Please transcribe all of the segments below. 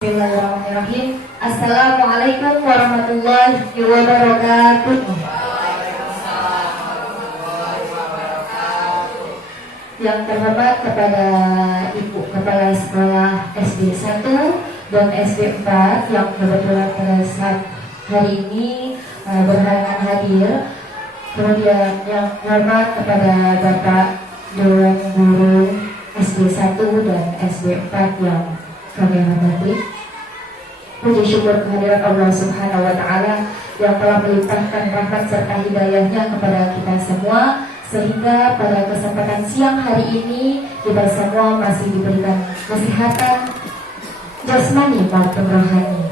Bismillahirrahmanirrahim. Assalamualaikum warahmatullahi wabarakatuh. Yang terhormat kepada Ibu Kepala Sekolah SD 1 dan SD 4 yang kebetulan pada saat hari ini berhalangan hadir. Kemudian yang terhormat kepada Bapak Dewan Guru SD 1 dan SD 4 yang kami hormati. Puji syukur kehadirat Allah Subhanahu wa Ta'ala yang telah melimpahkan rahmat serta hidayahnya kepada kita semua, sehingga pada kesempatan siang hari ini kita semua masih diberikan kesehatan jasmani maupun rohani.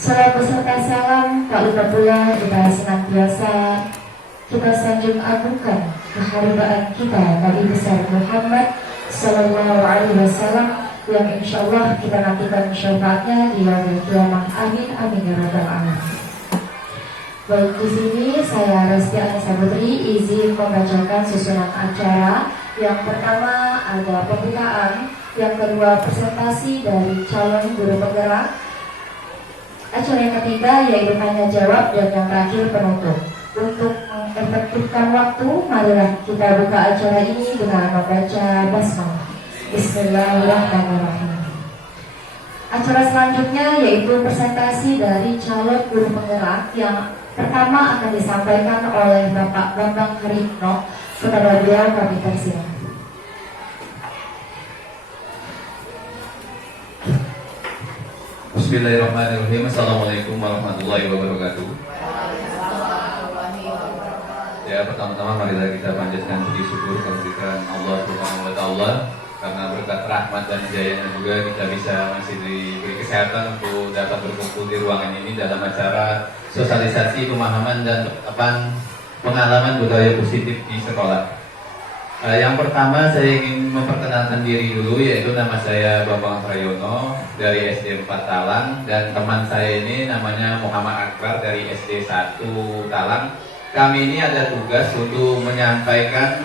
Salam beserta salam tak lupa pula kita senantiasa kita sanjung agungkan keharibaan kita Nabi besar Muhammad Sallallahu Alaihi Wasallam, yang insya Allah kita nantikan syafaatnya di yaumil qiyamah. Amin amin ya rabbal alamin. Baik, di sini saya Resti Anissa Putri izin membacakan susunan acara. Yang pertama ada pembukaan, yang kedua presentasi dari calon guru penggerak, acara yang ketiga yaitu tanya jawab, dan yang terakhir penutup. Untuk mengefektifkan waktu, marilah kita buka acara ini dengan membaca basmalah. Bismillahirrahmanirrahim. Acara selanjutnya yaitu presentasi dari calon guru penggerak. Yang pertama akan disampaikan oleh Bapak Bambang Harimno. Kepada beliau kami persilakan. Bismillahirrahmanirrahim. Assalamualaikum warahmatullahi wabarakatuh. Ya, pertama-tama marilah kita panjatkan puji syukur kehadiran Allah Subhanahu wa Ta'ala, karena berkat rahmat dan hidayahnya juga kita bisa masih diberi kesehatan untuk dapat berkumpul di ruangan ini dalam acara sosialisasi pemahaman dan pengalaman budaya positif di sekolah. Yang pertama saya ingin memperkenalkan diri dulu, yaitu nama saya Bambang Prayono dari SD 4 Talang, dan teman saya ini namanya Muhammad Akbar dari SD 1 Talang. Kami ini ada tugas untuk menyampaikan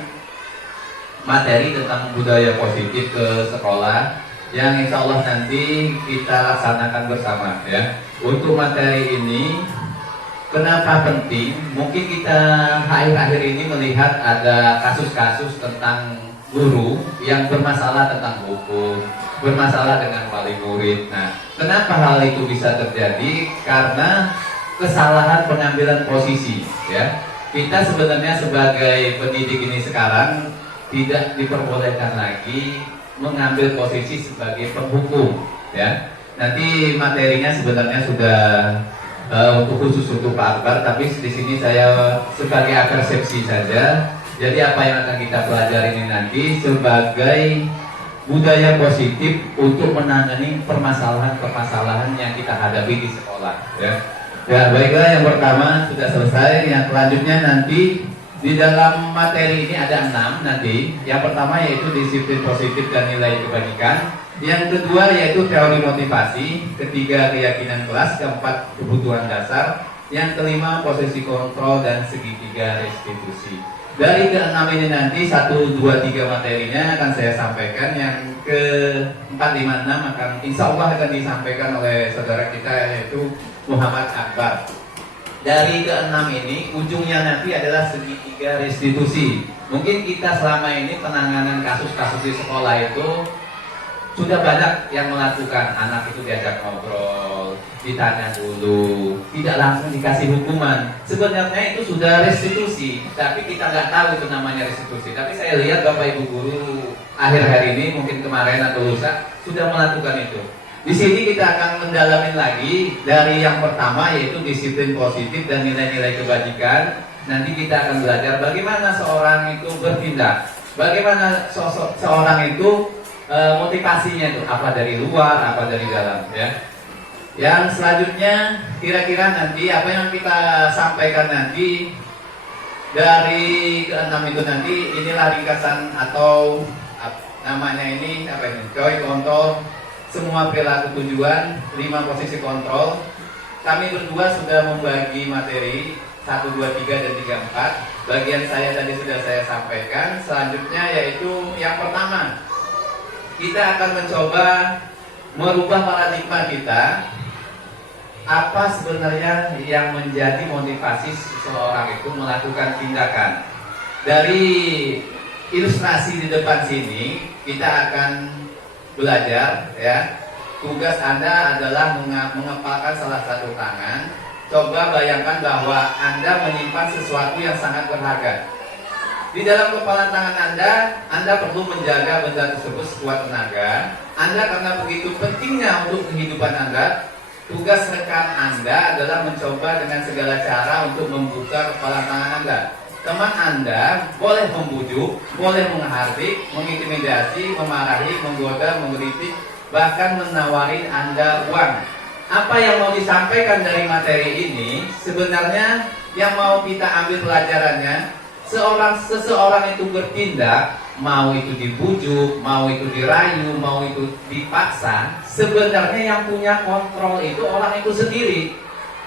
materi tentang budaya positif ke sekolah, yang insya Allah nanti kita laksanakan bersama ya. Untuk materi ini kenapa penting? Mungkin kita akhir-akhir ini melihat ada kasus-kasus tentang guru yang bermasalah tentang hukum, bermasalah dengan wali murid. Nah, kenapa hal itu bisa terjadi? Karena kesalahan pengambilan posisi ya. Kita sebenarnya sebagai pendidik ini sekarang tidak diperbolehkan lagi mengambil posisi sebagai penghukum ya. Nanti materinya sebenarnya sudah untuk khusus untuk Pak Akbar, tapi di sini saya sebagai persepsi saja. Jadi apa yang akan kita pelajari ini nanti sebagai budaya positif untuk menangani permasalahan-permasalahan yang kita hadapi di sekolah ya. Ya, baiklah, yang pertama sudah selesai. Yang selanjutnya nanti di dalam materi ini ada 6 nanti. Yang pertama yaitu disiplin positif dan nilai kebajikan. Yang kedua yaitu teori motivasi. Ketiga keyakinan kelas. Keempat kebutuhan dasar. Yang kelima posisi kontrol dan segitiga restitusi. Dari ke-6 ini nanti 1, 2, 3 materinya akan saya sampaikan. Yang ke-4, 5, 6 akan insya Allah akan disampaikan oleh saudara kita yaitu Muhammad Akbar. Dari ke-6 ini ujungnya nanti adalah segitiga restitusi. Mungkin kita selama ini penanganan kasus-kasus di sekolah itu sudah banyak yang melakukan. Anak itu diajak ngobrol, ditanya dulu, tidak langsung dikasih hukuman. Sebenarnya itu sudah restitusi, tapi kita nggak tahu itu namanya restitusi. Tapi saya lihat Bapak Ibu Guru akhir-akhir ini, mungkin kemarin atau lusa, sudah melakukan itu. Di sini kita akan mendalamin lagi dari yang pertama yaitu disiplin positif dan nilai-nilai kebajikan. Nanti kita akan belajar bagaimana seorang itu bertindak, bagaimana seorang itu motivasinya itu apa dari luar, apa dari dalam ya. Yang selanjutnya kira-kira nanti apa yang kita sampaikan nanti dari ke-6 itu nanti, inilah ringkasan atau namanya ini apa ini? Joy kontrol semua perilaku tujuan, 5 posisi kontrol. Kami berdua sudah membagi materi 1, 2, 3 dan 3, 4. Bagian saya tadi sudah saya sampaikan. Selanjutnya yaitu yang pertama, kita akan mencoba merubah paradigma kita. Apa sebenarnya yang menjadi motivasi seseorang itu melakukan tindakan? Dari ilustrasi di depan sini kita akan belajar ya. Tugas Anda adalah mengepalkan salah satu tangan. Coba bayangkan bahwa Anda menyimpan sesuatu yang sangat berharga. Di dalam kepalan tangan Anda perlu menjaga benda tersebut sekuat tenaga. Anda karena begitu pentingnya untuk kehidupan Anda, tugas rekan Anda adalah mencoba dengan segala cara untuk membuka kepalan tangan Anda. Teman Anda boleh membujuk, boleh menghardik, mengintimidasi, memarahi, menggoda, mengkritik, bahkan menawarin Anda uang. Apa yang mau disampaikan dari materi ini, sebenarnya yang mau kita ambil pelajarannya, seseorang itu bertindak, mau itu dibujuk, mau itu dirayu, mau itu dipaksa, sebenarnya yang punya kontrol itu orang itu sendiri.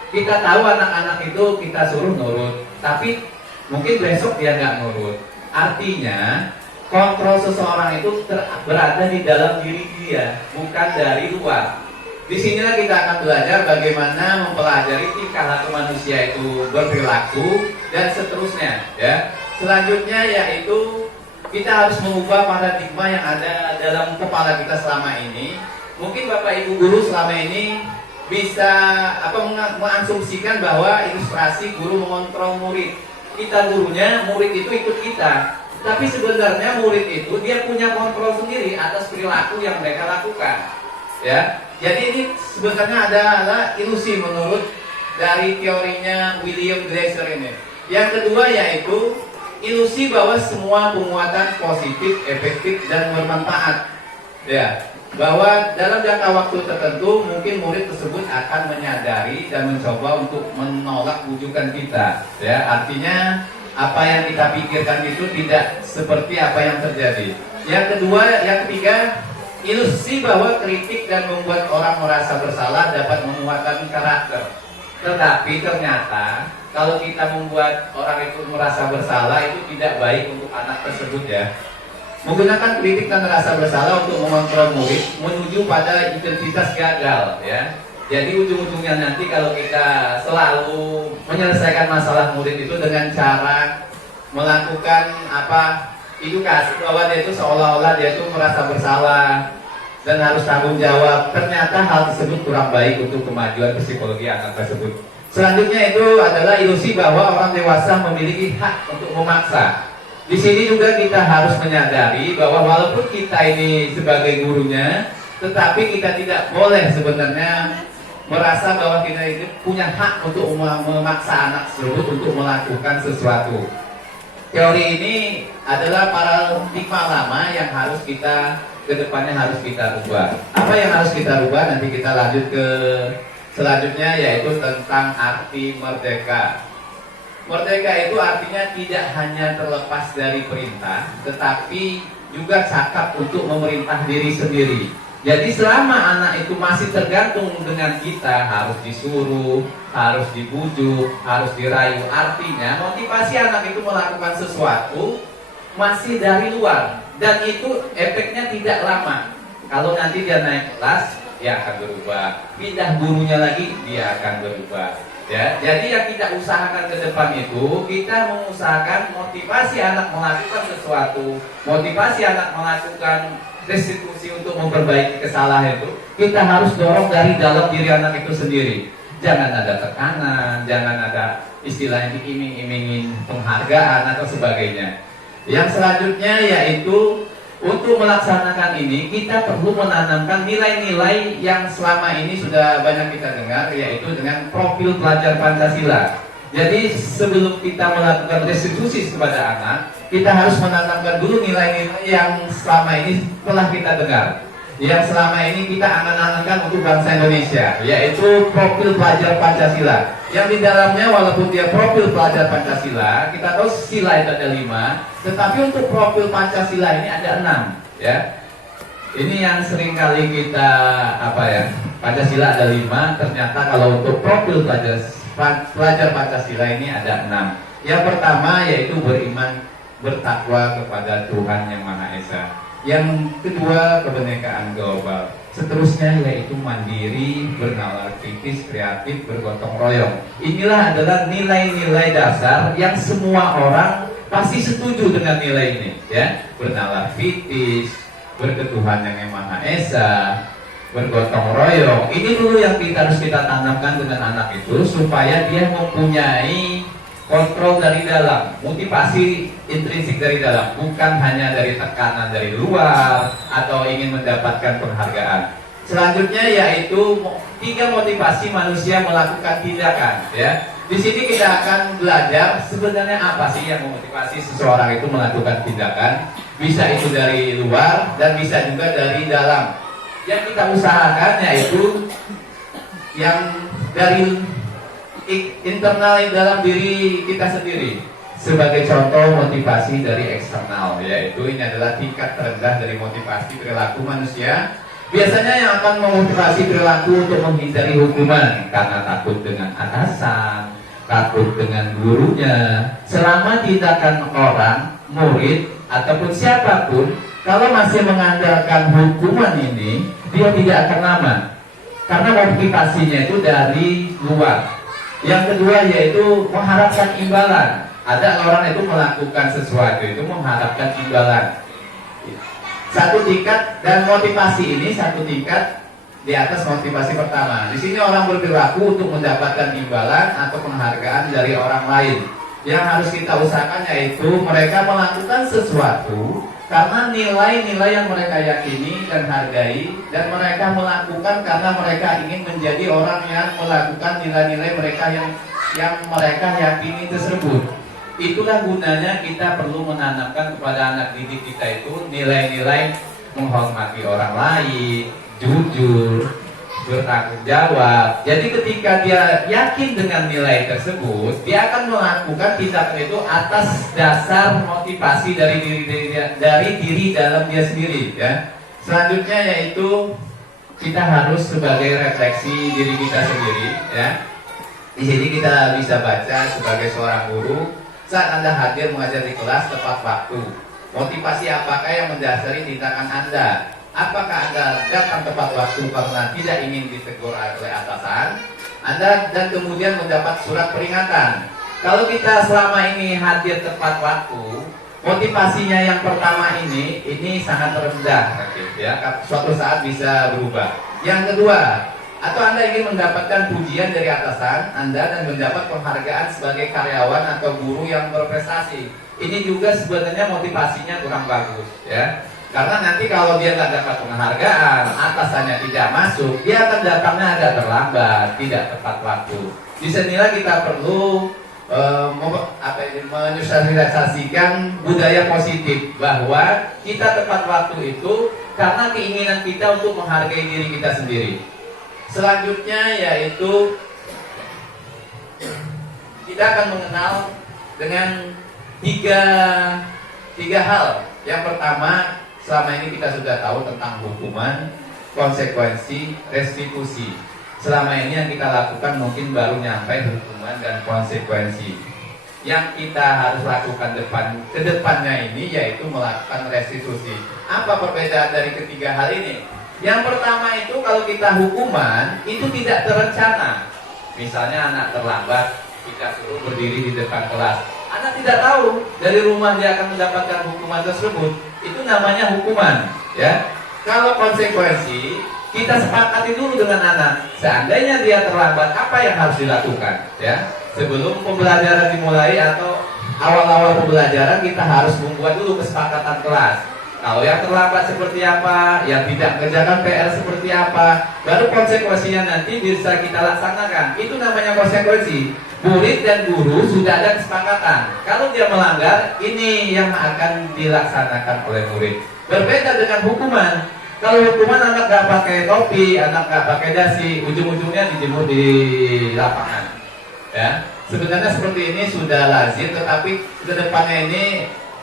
Kita tahu anak-anak itu kita suruh nurut, tapi mungkin besok dia nggak nurut. Artinya kontrol seseorang itu berada di dalam diri dia, bukan dari luar. Di sinilah kita akan belajar bagaimana mempelajari tingkah laku manusia itu berperilaku dan seterusnya. Ya. Selanjutnya yaitu kita harus mengubah paradigma yang ada dalam kepala kita selama ini. Mungkin Bapak Ibu guru selama ini bisa mengasumsikan bahwa ilustrasi guru mengontrol murid. Kita gurunya, murid itu ikut kita. Tapi sebenarnya murid itu dia punya kontrol sendiri atas perilaku yang mereka lakukan. Ya. Jadi ini sebenarnya adalah ilusi menurut dari teorinya William Glasser ini. Yang kedua yaitu ilusi bahwa semua penguatan positif, efektif dan bermanfaat. Ya, bahwa dalam jangka waktu tertentu mungkin murid tersebut akan menyadari dan mencoba untuk menolak bujukan kita. Ya, artinya apa yang kita pikirkan itu tidak seperti apa yang terjadi. Yang kedua, yang ketiga, ilusi bahwa kritik dan membuat orang merasa bersalah dapat menguatkan karakter. Tetapi ternyata kalau kita membuat orang itu merasa bersalah itu tidak baik untuk anak tersebut ya. Menggunakan kritik dan rasa bersalah untuk mengontrol murid menuju pada identitas gagal ya. Jadi ujung-ujungnya nanti kalau kita selalu menyelesaikan masalah murid itu dengan cara melakukan edukasi bahwa dia itu seolah-olah dia itu merasa bersalah dan harus tanggung jawab. Ternyata hal tersebut kurang baik untuk kemajuan psikologi anak tersebut. Selanjutnya itu adalah ilusi bahwa orang dewasa memiliki hak untuk memaksa. Di sini juga kita harus menyadari bahwa walaupun kita ini sebagai gurunya, tetapi kita tidak boleh sebenarnya merasa bahwa kita itu punya hak untuk memaksa anak tersebut untuk melakukan sesuatu. Teori ini adalah paradigma lama yang harus kita kedepannya harus kita rubah. Apa yang harus kita rubah nanti kita lanjut ke selanjutnya yaitu tentang arti merdeka. Merdeka itu artinya tidak hanya terlepas dari perintah, tetapi juga cakap untuk memerintah diri sendiri. Jadi selama anak itu masih tergantung dengan kita, harus disuruh, harus dibujuk, harus dirayu. Artinya motivasi anak itu melakukan sesuatu masih dari luar. Dan itu efeknya tidak lama. Kalau nanti dia naik kelas, dia akan berubah. Pindah gurunya lagi, dia akan berubah. Ya, jadi yang kita usahakan ke depan itu, kita mengusahakan motivasi anak melakukan sesuatu, motivasi anak melakukan restitusi untuk memperbaiki kesalahan itu, kita harus dorong dari dalam diri anak itu sendiri. Jangan ada tekanan, jangan ada istilahnya diiming-imingin penghargaan atau sebagainya. Yang selanjutnya yaitu untuk melaksanakan ini kita perlu menanamkan nilai-nilai yang selama ini sudah banyak kita dengar, yaitu dengan profil pelajar Pancasila. Jadi sebelum kita melakukan restitusi kepada anak, kita harus menanamkan dulu nilai-nilai yang selama ini telah kita dengar, yang selama ini kita angan-angankan untuk bangsa Indonesia, yaitu profil pelajar Pancasila. Yang di dalamnya walaupun dia profil pelajar Pancasila, kita tahu sila itu ada 5, tetapi untuk profil Pancasila ini ada 6 ya. Ini yang sering kali kita Pancasila ada 5, ternyata kalau untuk profil pelajar Pancasila ini ada 6. Yang pertama yaitu beriman, bertakwa kepada Tuhan Yang Maha Esa. Yang kedua kebinekaan global. Seterusnya yaitu mandiri, bernalar kritis, kreatif, bergotong royong. Inilah adalah nilai-nilai dasar yang semua orang pasti setuju dengan nilai ini, ya. Bernalar kritis, berketuhanan yang Maha Esa, bergotong royong. Ini dulu yang harus kita tanamkan dengan anak itu supaya dia mempunyai kontrol dari dalam, motivasi intrinsik dari dalam, bukan hanya dari tekanan dari luar atau ingin mendapatkan penghargaan. Selanjutnya yaitu 3 motivasi manusia melakukan tindakan, ya. Di sini kita akan belajar sebenarnya apa sih yang memotivasi seseorang itu melakukan tindakan. Bisa itu dari luar dan bisa juga dari dalam. Yang kita usahakan yaitu yang dari internal dalam diri kita sendiri. Sebagai contoh motivasi dari eksternal, yaitu ini adalah tingkat terendah dari motivasi perilaku manusia. Biasanya yang akan memotivasi perilaku untuk menghindari hukuman karena takut dengan atasan, takut dengan gurunya. Selama tindakan orang, murid, ataupun siapapun, kalau masih mengandalkan hukuman ini, dia tidak akan lama. Karena motivasinya itu dari luar. Yang kedua yaitu mengharapkan imbalan. Ada orang itu melakukan sesuatu itu mengharapkan imbalan. Satu tingkat, dan motivasi ini satu tingkat di atas motivasi pertama. Di sini orang berperilaku untuk mendapatkan imbalan atau penghargaan dari orang lain. Yang harus kita usahakan yaitu mereka melakukan sesuatu karena nilai-nilai yang mereka yakini dan hargai, dan mereka melakukan karena mereka ingin menjadi orang yang melakukan nilai-nilai mereka yang mereka yakini tersebut. Itulah gunanya kita perlu menanamkan kepada anak didik kita itu nilai-nilai menghormati orang lain, jujur, bertanggung jawab. Jadi ketika dia yakin dengan nilai tersebut, dia akan melakukan tindakan itu atas dasar motivasi dari diri dalam dia sendiri, ya. Selanjutnya yaitu kita harus sebagai refleksi diri kita sendiri, ya. Di sini kita bisa baca sebagai seorang guru, saat Anda hadir mengajar di kelas tepat waktu. Motivasi apakah yang mendasari tindakan Anda? Apakah Anda datang tepat waktu karena tidak ingin ditegur oleh atasan Anda dan kemudian mendapat surat peringatan? Kalau kita selama ini hadir tepat waktu, motivasinya yang pertama ini sangat rendah, ya. Suatu saat bisa berubah. Yang kedua, atau Anda ingin mendapatkan pujian dari atasan Anda dan mendapat penghargaan sebagai karyawan atau guru yang berprestasi. Ini juga sebenarnya motivasinya kurang bagus, ya. Karena nanti kalau dia nggak dapat penghargaan, atasannya tidak masuk, dia akan datangnya agak terlambat, tidak tepat waktu. Di sinilah kita perlu menyosialisasikan budaya positif bahwa kita tepat waktu itu karena keinginan kita untuk menghargai diri kita sendiri. Selanjutnya yaitu kita akan mengenal dengan tiga hal. Yang pertama, selama ini kita sudah tahu tentang hukuman, konsekuensi, restitusi. Selama ini yang kita lakukan mungkin baru nyampe hukuman dan konsekuensi. Yang kita harus lakukan ke depannya ini yaitu melakukan restitusi. Apa perbedaan dari ketiga hal ini? Yang pertama itu kalau kita hukuman itu tidak terencana. Misalnya anak terlambat, kita suruh berdiri di depan kelas. Anak tidak tahu dari rumah dia akan mendapatkan hukuman tersebut. Itu namanya hukuman, ya. Kalau konsekuensi, kita sepakati dulu dengan anak. Seandainya dia terlambat, apa yang harus dilakukan, ya? Sebelum pembelajaran dimulai atau awal-awal pembelajaran kita harus membuat dulu kesepakatan kelas. Kalau yang terlambat seperti apa, yang tidak mengerjakan PR seperti apa, baru konsekuensinya nanti bisa kita laksanakan. Itu namanya konsekuensi. Murid dan guru sudah ada kesepakatan. Kalau dia melanggar, ini yang akan dilaksanakan oleh murid. Berbeda dengan hukuman. Kalau hukuman anak nggak pakai topi, anak nggak pakai dasi, ujung-ujungnya dijemur di lapangan. Ya, sebenarnya seperti ini sudah lazim, tetapi ke depannya ini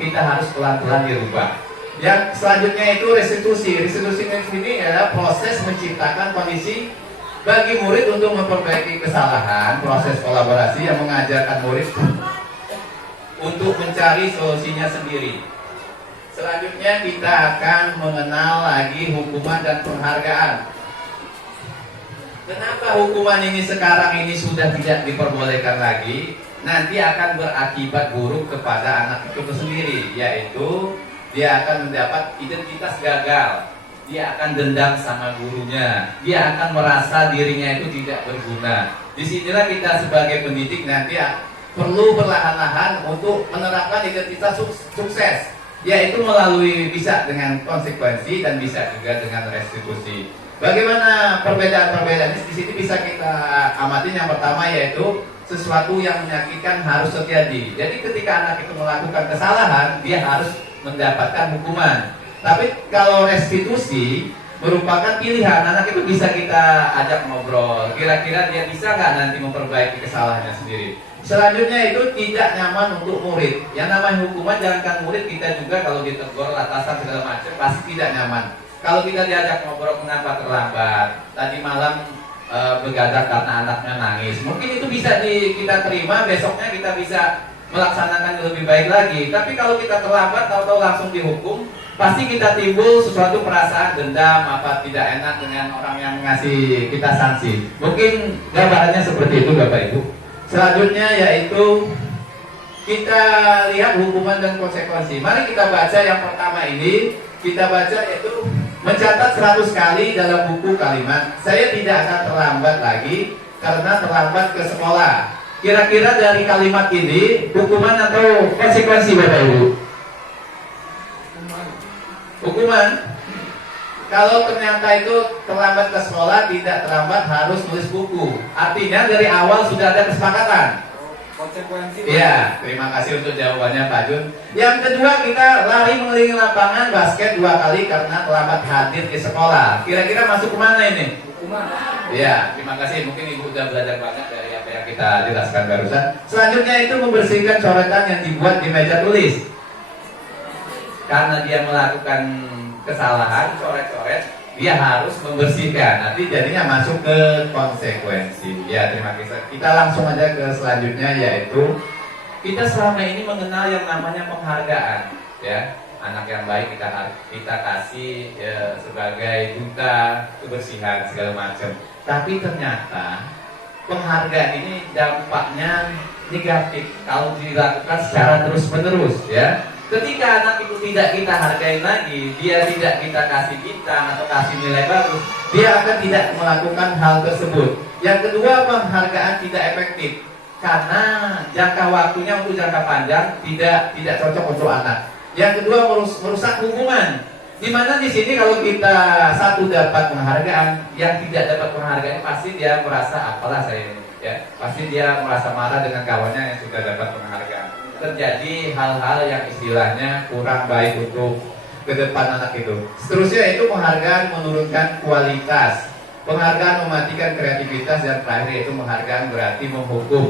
kita harus pelan-pelan dirubah. Yang selanjutnya itu restitusi. Restitusi ini adalah proses menciptakan kondisi bagi murid untuk memperbaiki kesalahan, proses kolaborasi yang mengajarkan murid untuk mencari solusinya sendiri. Selanjutnya kita akan mengenal lagi hukuman dan penghargaan. Kenapa hukuman ini sekarang ini sudah tidak diperbolehkan lagi? Nanti akan berakibat buruk kepada anak itu sendiri, yaitu dia akan mendapat identitas gagal, dia akan dendam sama gurunya, dia akan merasa dirinya itu tidak berguna. Disinilah kita sebagai pendidik nanti perlu perlahan-lahan untuk menerapkan identitas sukses, yaitu melalui bisa dengan konsekuensi dan bisa juga dengan restitusi. Bagaimana perbedaan-perbedaan di sini bisa kita amati. Yang pertama yaitu sesuatu yang menyakitkan harus terjadi. Jadi ketika anak itu melakukan kesalahan, dia harus mendapatkan hukuman. Tapi kalau restitusi merupakan pilihan, anak itu bisa kita ajak ngobrol. Kira-kira dia bisa nggak nanti memperbaiki kesalahannya sendiri. Selanjutnya itu tidak nyaman untuk murid. Yang namanya hukuman, jangankan murid, kita juga kalau ditegur atasan segala macam pasti tidak nyaman. Kalau kita diajak ngobrol, kenapa terlambat? Tadi malam begadang karena anaknya nangis. Mungkin itu bisa kita terima, besoknya kita bisa melaksanakan lebih baik lagi. Tapi kalau kita terlambat, tahu-tahu langsung dihukum, pasti kita timbul sesuatu perasaan dendam, apa tidak enak dengan orang yang ngasih kita sanksi. Mungkin gambarannya seperti itu Bapak Ibu. Selanjutnya yaitu kita lihat hukuman dan konsekuensi. Mari kita baca yang pertama ini. Kita baca yaitu mencatat 100 kali dalam buku kalimat, saya tidak akan terlambat lagi karena terlambat ke sekolah. Kira-kira dari kalimat ini hukuman atau konsekuensi Bapak Ibu? Hukuman. Kalau ternyata itu terlambat ke sekolah, tidak terlambat harus nulis buku. Artinya dari awal sudah ada kesepakatan. Konsekuensi. Iya, terima kasih untuk jawabannya Pak Jun. Yang kedua, kita lari mengelilingi lapangan basket 2 kali karena terlambat hadir di sekolah. Kira-kira masuk kemana ini? Hukuman. Iya, terima kasih. Mungkin Ibu sudah belajar banyak dari apa yang kita jelaskan barusan. Selanjutnya itu membersihkan coretan yang dibuat di meja tulis. Karena dia melakukan kesalahan, coret-coret, dia harus membersihkan. Nanti jadinya masuk ke konsekuensi. Ya, terima kasih. Kita langsung aja ke selanjutnya, yaitu kita selama ini mengenal yang namanya penghargaan. Ya, anak yang baik kita kasih ya, sebagai duta kebersihan segala macam. Tapi ternyata penghargaan ini dampaknya negatif kalau dilakukan secara terus-menerus. Ya. Ketika anak itu tidak kita hargai lagi, dia tidak kita kasih bintang atau kasih nilai bagus, dia akan tidak melakukan hal tersebut. Yang kedua, penghargaan tidak efektif karena jangka waktunya untuk jangka panjang tidak cocok untuk anak. Yang kedua, merusak hubungan. Dimana di sini kalau kita satu dapat penghargaan, yang tidak dapat penghargaan pasti dia merasa apalah saya ini, ya pasti dia merasa marah dengan kawannya yang sudah dapat penghargaan. Terjadi hal-hal yang istilahnya kurang baik untuk ke depan anak itu. Seterusnya itu penghargaan menurunkan kualitas. Penghargaan mematikan kreativitas, dan terakhir yaitu penghargaan berarti menghukum.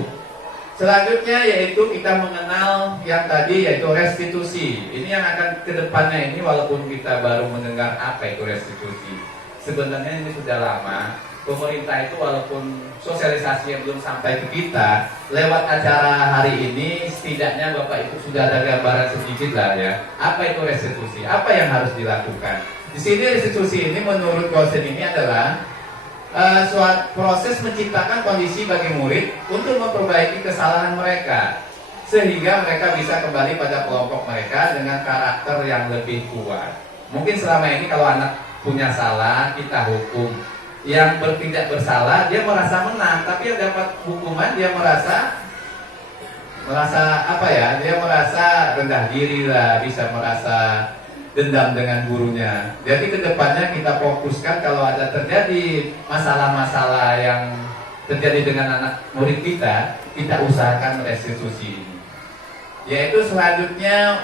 Selanjutnya yaitu kita mengenal yang tadi yaitu restitusi. Ini yang akan ke depannya ini, walaupun kita baru mendengar apa itu restitusi. Sebenarnya ini sudah lama. Pemerintah itu walaupun sosialisasi yang belum sampai ke kita, lewat acara hari ini setidaknya Bapak Ibu sudah ada gambaran sedikit lah ya. Apa itu restitusi? Apa yang harus dilakukan? Di sini restitusi ini menurut dosen ini adalah suatu proses menciptakan kondisi bagi murid untuk memperbaiki kesalahan mereka, sehingga mereka bisa kembali pada kelompok mereka dengan karakter yang lebih kuat. Mungkin selama ini kalau anak punya salah kita hukum, yang tidak bersalah dia merasa menang, tapi yang dapat hukuman dia merasa apa ya? Dia merasa rendah diri lah, bisa merasa dendam dengan gurunya. Jadi kedepannya kita fokuskan kalau ada terjadi masalah-masalah yang terjadi dengan anak murid kita usahakan restitusi ini. Yaitu selanjutnya,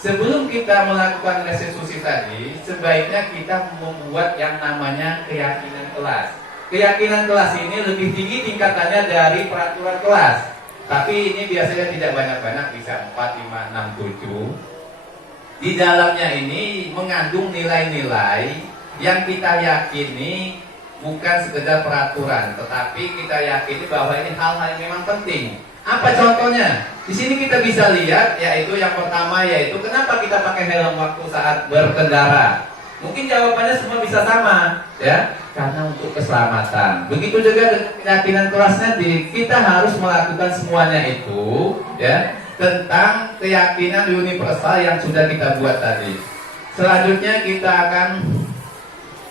sebelum kita melakukan restitusi tadi, sebaiknya kita membuat yang namanya keyakinan kelas. Keyakinan kelas ini lebih tinggi tingkatannya dari peraturan kelas. Tapi ini biasanya tidak banyak-banyak, bisa 4, 5, 6, 7. Di dalamnya ini mengandung nilai-nilai yang kita yakini bukan sekedar peraturan, tetapi kita yakini bahwa ini hal-hal yang memang penting. Apa contohnya? Di sini kita bisa lihat, yaitu yang pertama, yaitu kenapa kita pakai helm waktu saat berkendara. Mungkin jawabannya semua bisa sama, ya, karena untuk keselamatan. Begitu juga dengan keyakinan kelas nanti, kita harus melakukan semuanya itu, ya, tentang keyakinan universal yang sudah kita buat tadi. Selanjutnya kita akan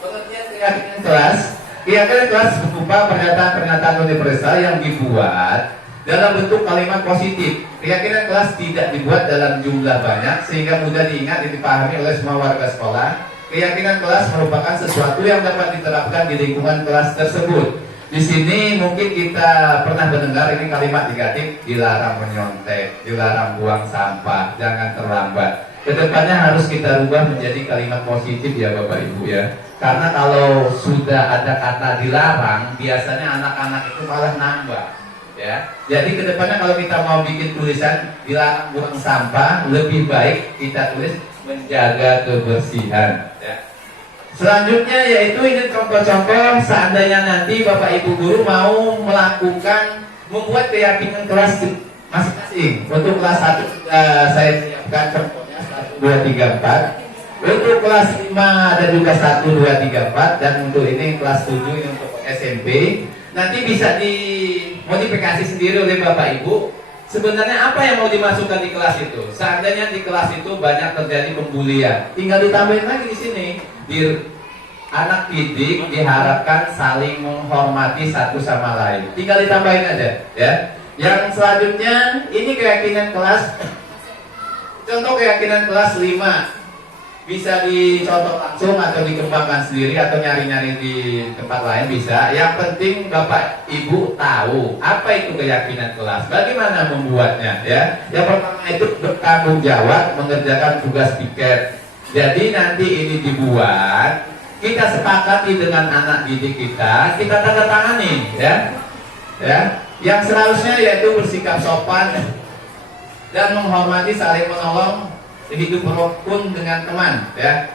pengertian keyakinan kelas. Keyakinan kelas berupa pernyataan-pernyataan universal yang dibuat dalam bentuk kalimat positif. Keyakinan kelas tidak dibuat dalam jumlah banyak sehingga mudah diingat dan dipahami oleh semua warga sekolah. Keyakinan kelas merupakan sesuatu yang dapat diterapkan di lingkungan kelas tersebut. Di sini mungkin kita pernah mendengar ini kalimat negatif, dilarang menyontek, dilarang buang sampah, jangan terlambat. Kedepannya harus kita rubah menjadi kalimat positif ya Bapak Ibu ya. Karena kalau sudah ada kata dilarang, biasanya anak-anak itu malah nambah. Ya, jadi kedepannya kalau kita mau bikin tulisan dilarang buang sampah, lebih baik kita tulis menjaga kebersihan. Ya. Selanjutnya yaitu ini contoh-contoh seandainya nanti Bapak Ibu guru mau melakukan membuat keyakinan kelas masing-masing. Untuk kelas 1 saya siapkan contohnya 1, 2, 3, 4. Untuk kelas 5 ada juga 1, 2, 3, 4. Dan untuk ini kelas 7 ini untuk SMP. Nanti bisa dimodifikasi sendiri oleh Bapak Ibu. Sebenarnya apa yang mau dimasukkan di kelas itu? Seandainya di kelas itu banyak terjadi pembulian, tinggal ditambahin lagi di sini. Anak didik diharapkan saling menghormati satu sama lain. Tinggal ditambahin aja, ya. Yang selanjutnya ini keyakinan kelas. Contoh keyakinan kelas 5. Bisa dicontoh langsung atau dikembangkan sendiri atau nyari-nyari di tempat lain bisa. Yang penting Bapak Ibu tahu apa itu keyakinan kelas, bagaimana membuatnya ya. Yang pertama itu bertanggung jawab mengerjakan tugas piket. Jadi nanti ini dibuat, kita sepakati dengan anak didik kita tanda tangani ya. Ya. Yang seharusnya yaitu bersikap sopan dan menghormati, saling menolong, hidup rukun dengan teman ya.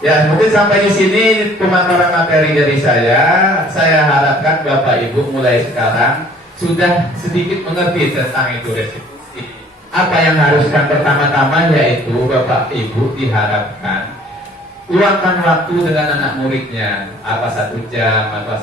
Ya, mungkin sampai di sini pemaparan materi dari saya. Saya harapkan Bapak Ibu mulai sekarang sudah sedikit mengerti tentang itu restitusi. Apa yang haruskan pertama-tama yaitu Bapak Ibu diharapkan luangkan waktu dengan anak muridnya, apa 1 jam, apa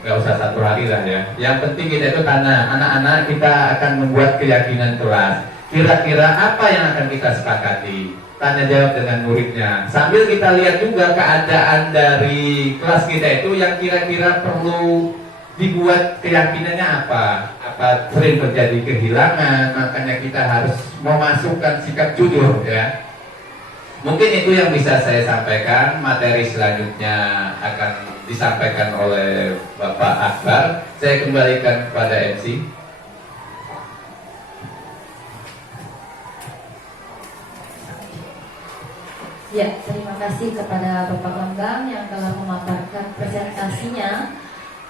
nggak usah 1 hari lah ya. Yang penting kita itu tanya, anak-anak kita akan membuat keyakinan kelas. Kira-kira apa yang akan kita sepakati? Tanya jawab dengan muridnya. Sambil kita lihat juga keadaan dari kelas kita itu yang kira-kira perlu dibuat keyakinannya apa. Apa sering terjadi kehilangan, makanya kita harus memasukkan sikap jujur ya. Mungkin itu yang bisa saya sampaikan. Materi selanjutnya akan disampaikan oleh Bapak Akbar. Saya kembalikan kepada MC. Ya, terima kasih kepada Bapak Bambang yang telah memaparkan presentasinya.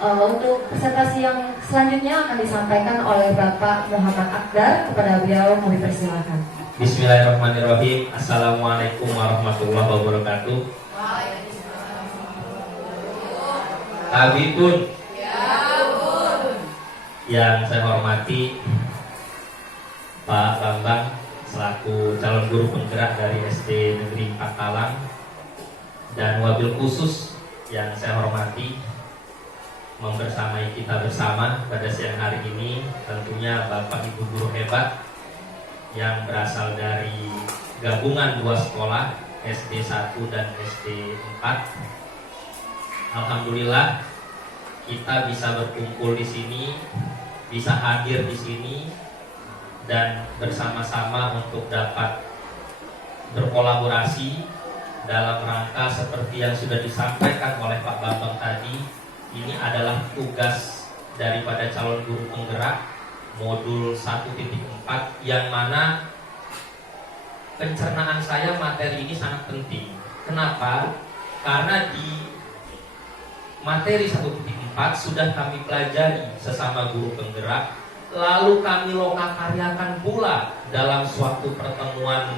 Untuk presentasi yang selanjutnya akan disampaikan oleh Bapak Muhammad Akbar. Kepada beliau kami persilakan. Bismillahirrahmanirrahim. Assalamualaikum warahmatullahi wabarakatuh. Habibun yang saya hormati Pak Bambang selaku calon guru penggerak dari SD Negeri 4 Talang, dan wabil khusus yang saya hormati membersamai kita bersama pada siang hari ini tentunya Bapak Ibu guru hebat yang berasal dari gabungan 2 sekolah SD 1 dan SD 4. Alhamdulillah kita bisa berkumpul di sini, bisa hadir di sini dan bersama-sama untuk dapat berkolaborasi dalam rangka seperti yang sudah disampaikan oleh Pak Bambang tadi. Ini adalah tugas daripada calon guru penggerak modul 1.4 yang mana pencernaan saya materi ini sangat penting. Kenapa? Karena di materi 1.4 sudah kami pelajari sesama guru penggerak, lalu kami lokakaryakan pula dalam suatu pertemuan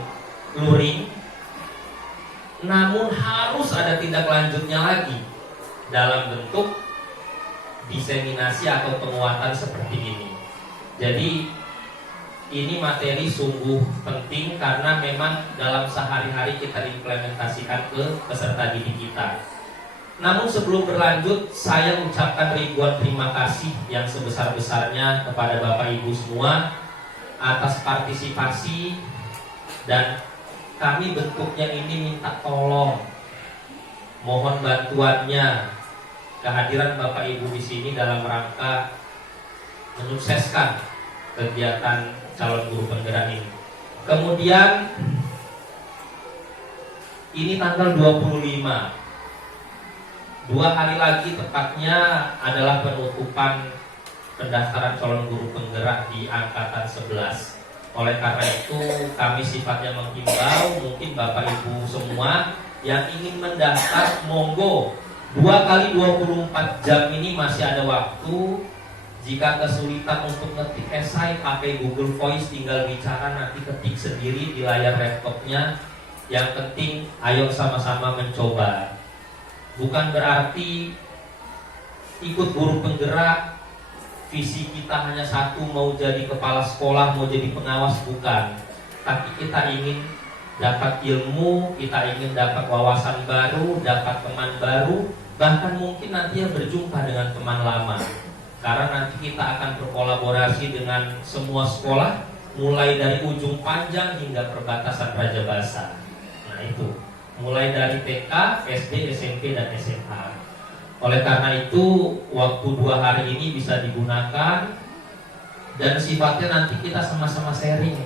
luring. Namun harus ada tindak lanjutnya lagi dalam bentuk diseminasi atau penguatan seperti ini. Jadi ini materi sungguh penting karena memang dalam sehari-hari kita implementasikan ke peserta didik kita. Namun sebelum berlanjut, saya ucapkan ribuan terima kasih yang sebesar-besarnya kepada Bapak Ibu semua atas partisipasi, dan kami bentuknya ini minta tolong, mohon bantuannya, kehadiran Bapak Ibu di sini dalam rangka menyukseskan kegiatan calon guru penggerak ini. Kemudian ini tanggal 25, 2 hari lagi tepatnya adalah penutupan pendaftaran calon guru penggerak di angkatan 11. Oleh karena itu kami sifatnya menghimbau, mungkin Bapak Ibu semua yang ingin mendaftar, monggo 2 kali 24 jam ini masih ada waktu. Jika kesulitan untuk ngetik esai, pakai Google Voice, tinggal bicara, nanti ketik sendiri di layar laptopnya. Yang penting ayo sama-sama mencoba. Bukan berarti ikut guru penggerak visi kita hanya satu, mau jadi kepala sekolah, mau jadi pengawas, bukan. Tapi kita ingin dapat ilmu, kita ingin dapat wawasan baru, dapat teman baru, bahkan mungkin nanti berjumpa dengan teman lama. Karena nanti kita akan berkolaborasi dengan semua sekolah, mulai dari ujung Panjang hingga perbatasan Raja Basa. Nah itu, mulai dari TK, SD, SMP, dan SMA. Oleh karena itu, waktu 2 hari ini bisa digunakan, dan sifatnya nanti kita sama-sama sharing.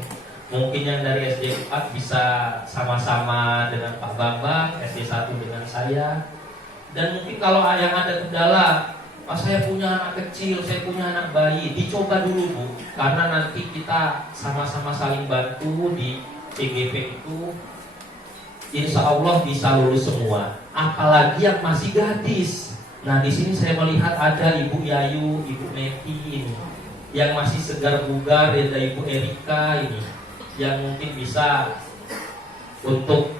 Mungkin yang dari SD 4 bisa sama-sama dengan Pak Bambang, SD 1 dengan saya. Dan mungkin kalau yang ada kendala, Pak saya punya anak kecil, saya punya anak bayi, dicoba dulu Bu. Karena nanti kita sama-sama saling bantu di CGP itu, insya Allah bisa lulus semua. Apalagi yang masih gadis. Nah di sini saya melihat ada Ibu Yayu, Ibu Meti ini, yang masih segar bugar, ada Ibu Erika ini, yang mungkin bisa untuk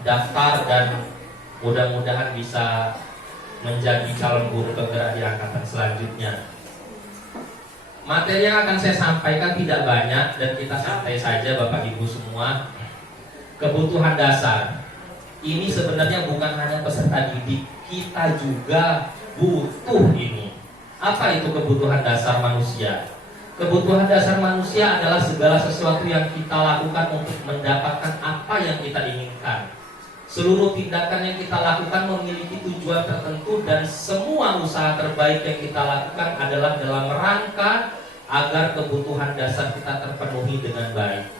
daftar dan mudah-mudahan bisa menjadi calon guru penggerak di angkatan selanjutnya. Materi yang akan saya sampaikan tidak banyak dan kita santai saja Bapak Ibu semua. Kebutuhan dasar ini sebenarnya bukan hanya peserta didik, kita juga butuh ini. Apa itu kebutuhan dasar manusia? Kebutuhan dasar manusia adalah segala sesuatu yang kita lakukan untuk mendapatkan apa yang kita inginkan. Seluruh tindakan yang kita lakukan memiliki tujuan tertentu, dan semua usaha terbaik yang kita lakukan adalah dalam rangka agar kebutuhan dasar kita terpenuhi dengan baik.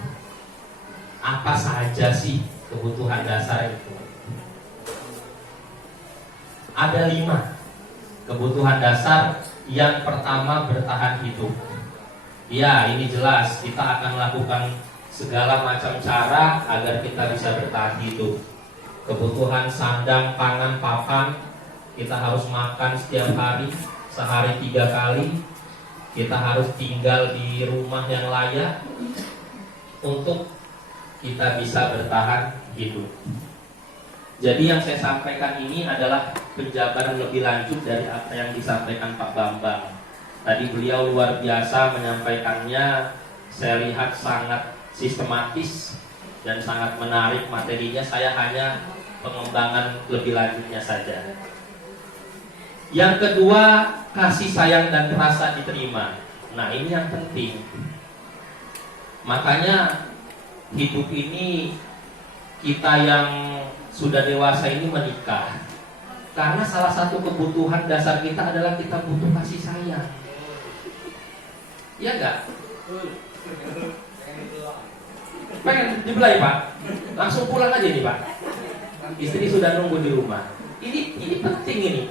Apa saja sih kebutuhan dasar itu? Ada 5 kebutuhan dasar. Yang pertama, bertahan hidup. Ya, ini jelas kita akan lakukan segala macam cara agar kita bisa bertahan hidup. Kebutuhan sandang, pangan, papan, kita harus makan setiap hari, sehari 3 kali. Kita harus tinggal di rumah yang layak untuk kita bisa bertahan hidup. Jadi yang saya sampaikan ini adalah penjabaran lebih lanjut dari apa yang disampaikan Pak Bambang. Tadi beliau luar biasa menyampaikannya, saya lihat sangat sistematis dan sangat menarik materinya. Saya hanya pengembangan lebih lanjutnya saja. Yang kedua, kasih sayang dan rasa diterima. Nah ini yang penting. Makanya hidup ini, kita yang sudah dewasa ini menikah, karena salah satu kebutuhan dasar kita adalah kita butuh kasih sayang. Iya enggak? Pengen dibelai Pak? Langsung pulang aja nih Pak. Istri sudah nunggu di rumah. Ini penting ini.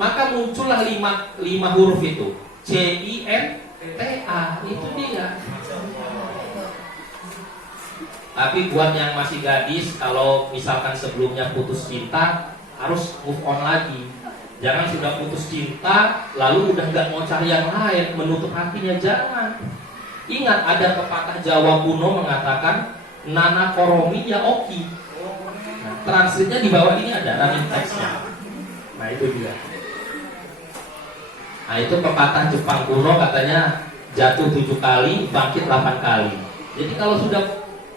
Maka muncullah 5 huruf itu. CINTA, itu dia. Tapi buat yang masih gadis, kalau misalkan sebelumnya putus cinta, harus move on lagi. Jangan sudah putus cinta lalu udah gak mau cari yang lain, menutup hatinya, jangan. Ingat, ada pepatah Jawa kuno mengatakan nana koromi ya oki. Translate-nya di bawah ini ada running text-nya. Nah itu dia. Nah itu pepatah Jepang kuno katanya jatuh 7 kali, bangkit 8 kali. Jadi kalau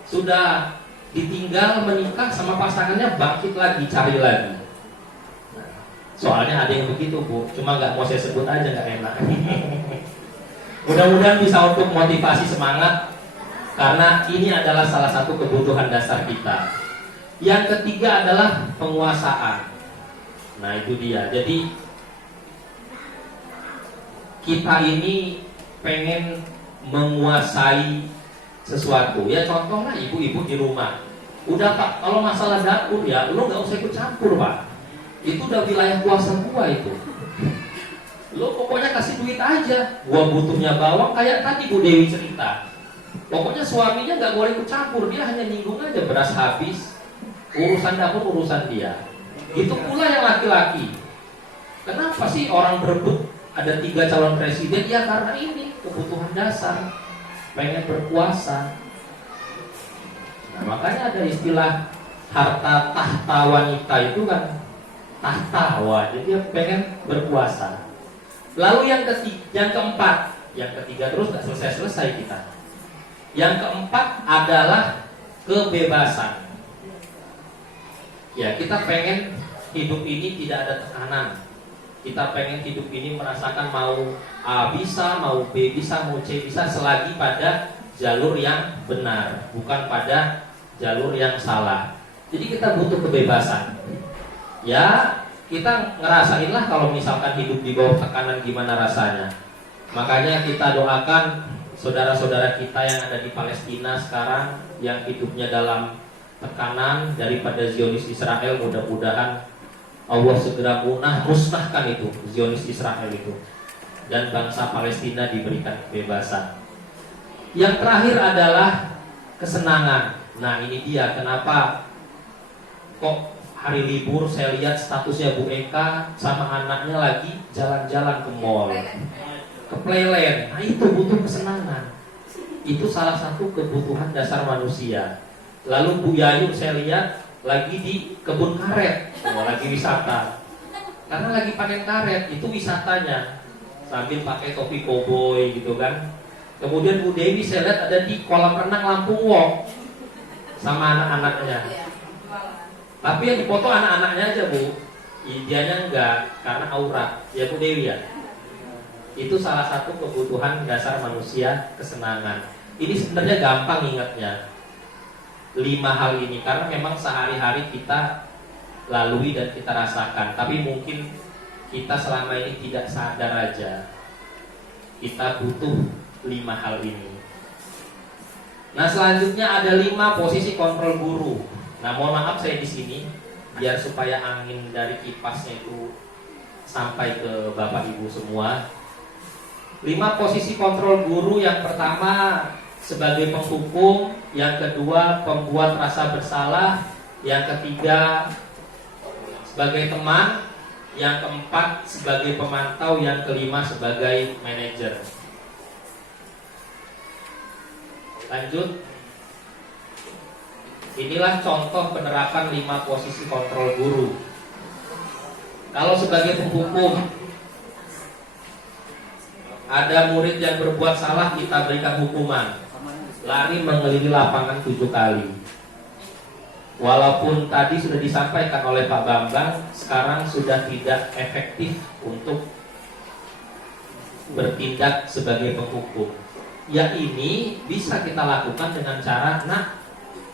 sudah ditinggal menikah sama pasangannya, bangkit lagi, cari lagi. Nah, soalnya ada yang begitu Bu, cuma nggak mau saya sebut aja, nggak enak. Mudah-mudahan bisa untuk motivasi semangat, karena ini adalah salah satu kebutuhan dasar kita. Yang ketiga adalah penguasaan. Nah itu dia. Jadi kita ini pengen menguasai sesuatu. Ya contohnya ibu-ibu di rumah. Udah Pak, kalau masalah dapur ya lo nggak usah ikut campur Pak. Itu udah wilayah kuasa gua itu. Lo pokoknya kasih duit aja. Gua butuhnya bawang kayak tadi Bu Dewi cerita. Pokoknya suaminya nggak boleh ikut campur, dia hanya nyinggung aja beras habis, urusan dapur urusan dia. Itu pula yang laki-laki. Kenapa sih orang berebut ada 3 calon presiden? Ya karena ini kebutuhan dasar, pengen berkuasa. Nah, makanya ada istilah harta tahta wanita itu kan tahta, wah, jadi dia pengen berkuasa. Lalu yang keempat, yang ketiga terus nggak selesai kita. Yang keempat adalah kebebasan. Ya, kita pengen hidup ini tidak ada tekanan. Kita pengen hidup ini merasakan mau A bisa, mau B bisa, mau C bisa, selagi pada jalur yang benar, bukan pada jalur yang salah. Jadi kita butuh kebebasan. Ya, kita ngerasainlah kalau misalkan hidup di bawah tekanan gimana rasanya. Makanya kita doakan saudara-saudara kita yang ada di Palestina sekarang, yang hidupnya dalam tekanan daripada Zionis Israel, mudah-mudahan Allah segera musnahkan itu Zionis Israel itu, dan bangsa Palestina diberikan kebebasan. Yang terakhir adalah kesenangan. Nah ini dia kenapa kok hari libur saya lihat statusnya Bu Eka sama anaknya lagi jalan-jalan ke mall, ke playland. Nah itu butuh kesenangan. Itu salah satu kebutuhan dasar manusia. Lalu Bu Yayu saya lihat lagi di kebun karet, lagi wisata. Karena lagi panen karet, itu wisatanya. Sambil pakai topi koboi gitu kan. Kemudian Bu Dewi saya lihat ada di kolam renang Lampung Walk sama anak-anaknya. Tapi yang dipoto anak-anaknya aja Bu, dianya enggak, karena aurat. Ya Bu Dewi ya. Itu salah satu kebutuhan dasar manusia, kesenangan. Ini sebenarnya gampang ingatnya, 5 hal ini, karena memang sehari-hari kita lalui dan kita rasakan. Tapi mungkin kita selama ini tidak sadar aja kita butuh 5 hal ini. Nah selanjutnya ada 5 posisi kontrol guru. Nah mohon maaf saya di sini biar supaya angin dari kipasnya itu sampai ke Bapak Ibu semua. 5 posisi kontrol guru. Yang pertama sebagai penghukum, yang kedua pembuat rasa bersalah, yang ketiga sebagai teman, yang keempat sebagai pemantau, yang kelima sebagai manajer. Lanjut. Inilah contoh penerapan 5 posisi kontrol guru. Kalau sebagai penghukum, ada murid yang berbuat salah, kita berikan hukuman, lari mengelilingi lapangan 7 kali. Walaupun tadi sudah disampaikan oleh Pak Bambang, sekarang sudah tidak efektif untuk bertindak sebagai penghukum. Ya ini bisa kita lakukan dengan cara, nak,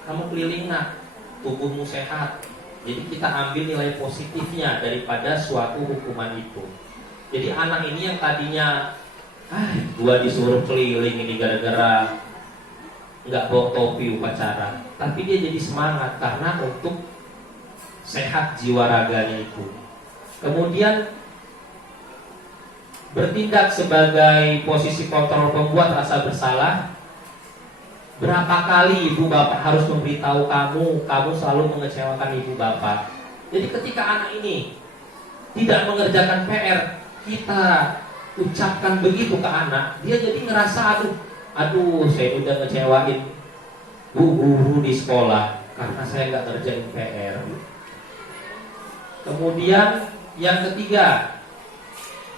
kamu keliling nak, tubuhmu sehat. Jadi kita ambil nilai positifnya daripada suatu hukuman itu. Jadi anak ini yang tadinya gua disuruh keliling ini gara-gara nggak bawa topi upacara, tapi dia jadi semangat karena untuk sehat jiwa raganya itu. Kemudian bertindak sebagai posisi kontrol pembuat rasa bersalah. Berapa kali ibu bapak harus memberitahu kamu selalu mengecewakan ibu bapak. Jadi ketika anak ini tidak mengerjakan PR, kita ucapkan begitu ke anak, dia jadi ngerasa aduh saya udah ngecewain bu guru di sekolah karena saya nggak kerjain PR. Kemudian yang ketiga,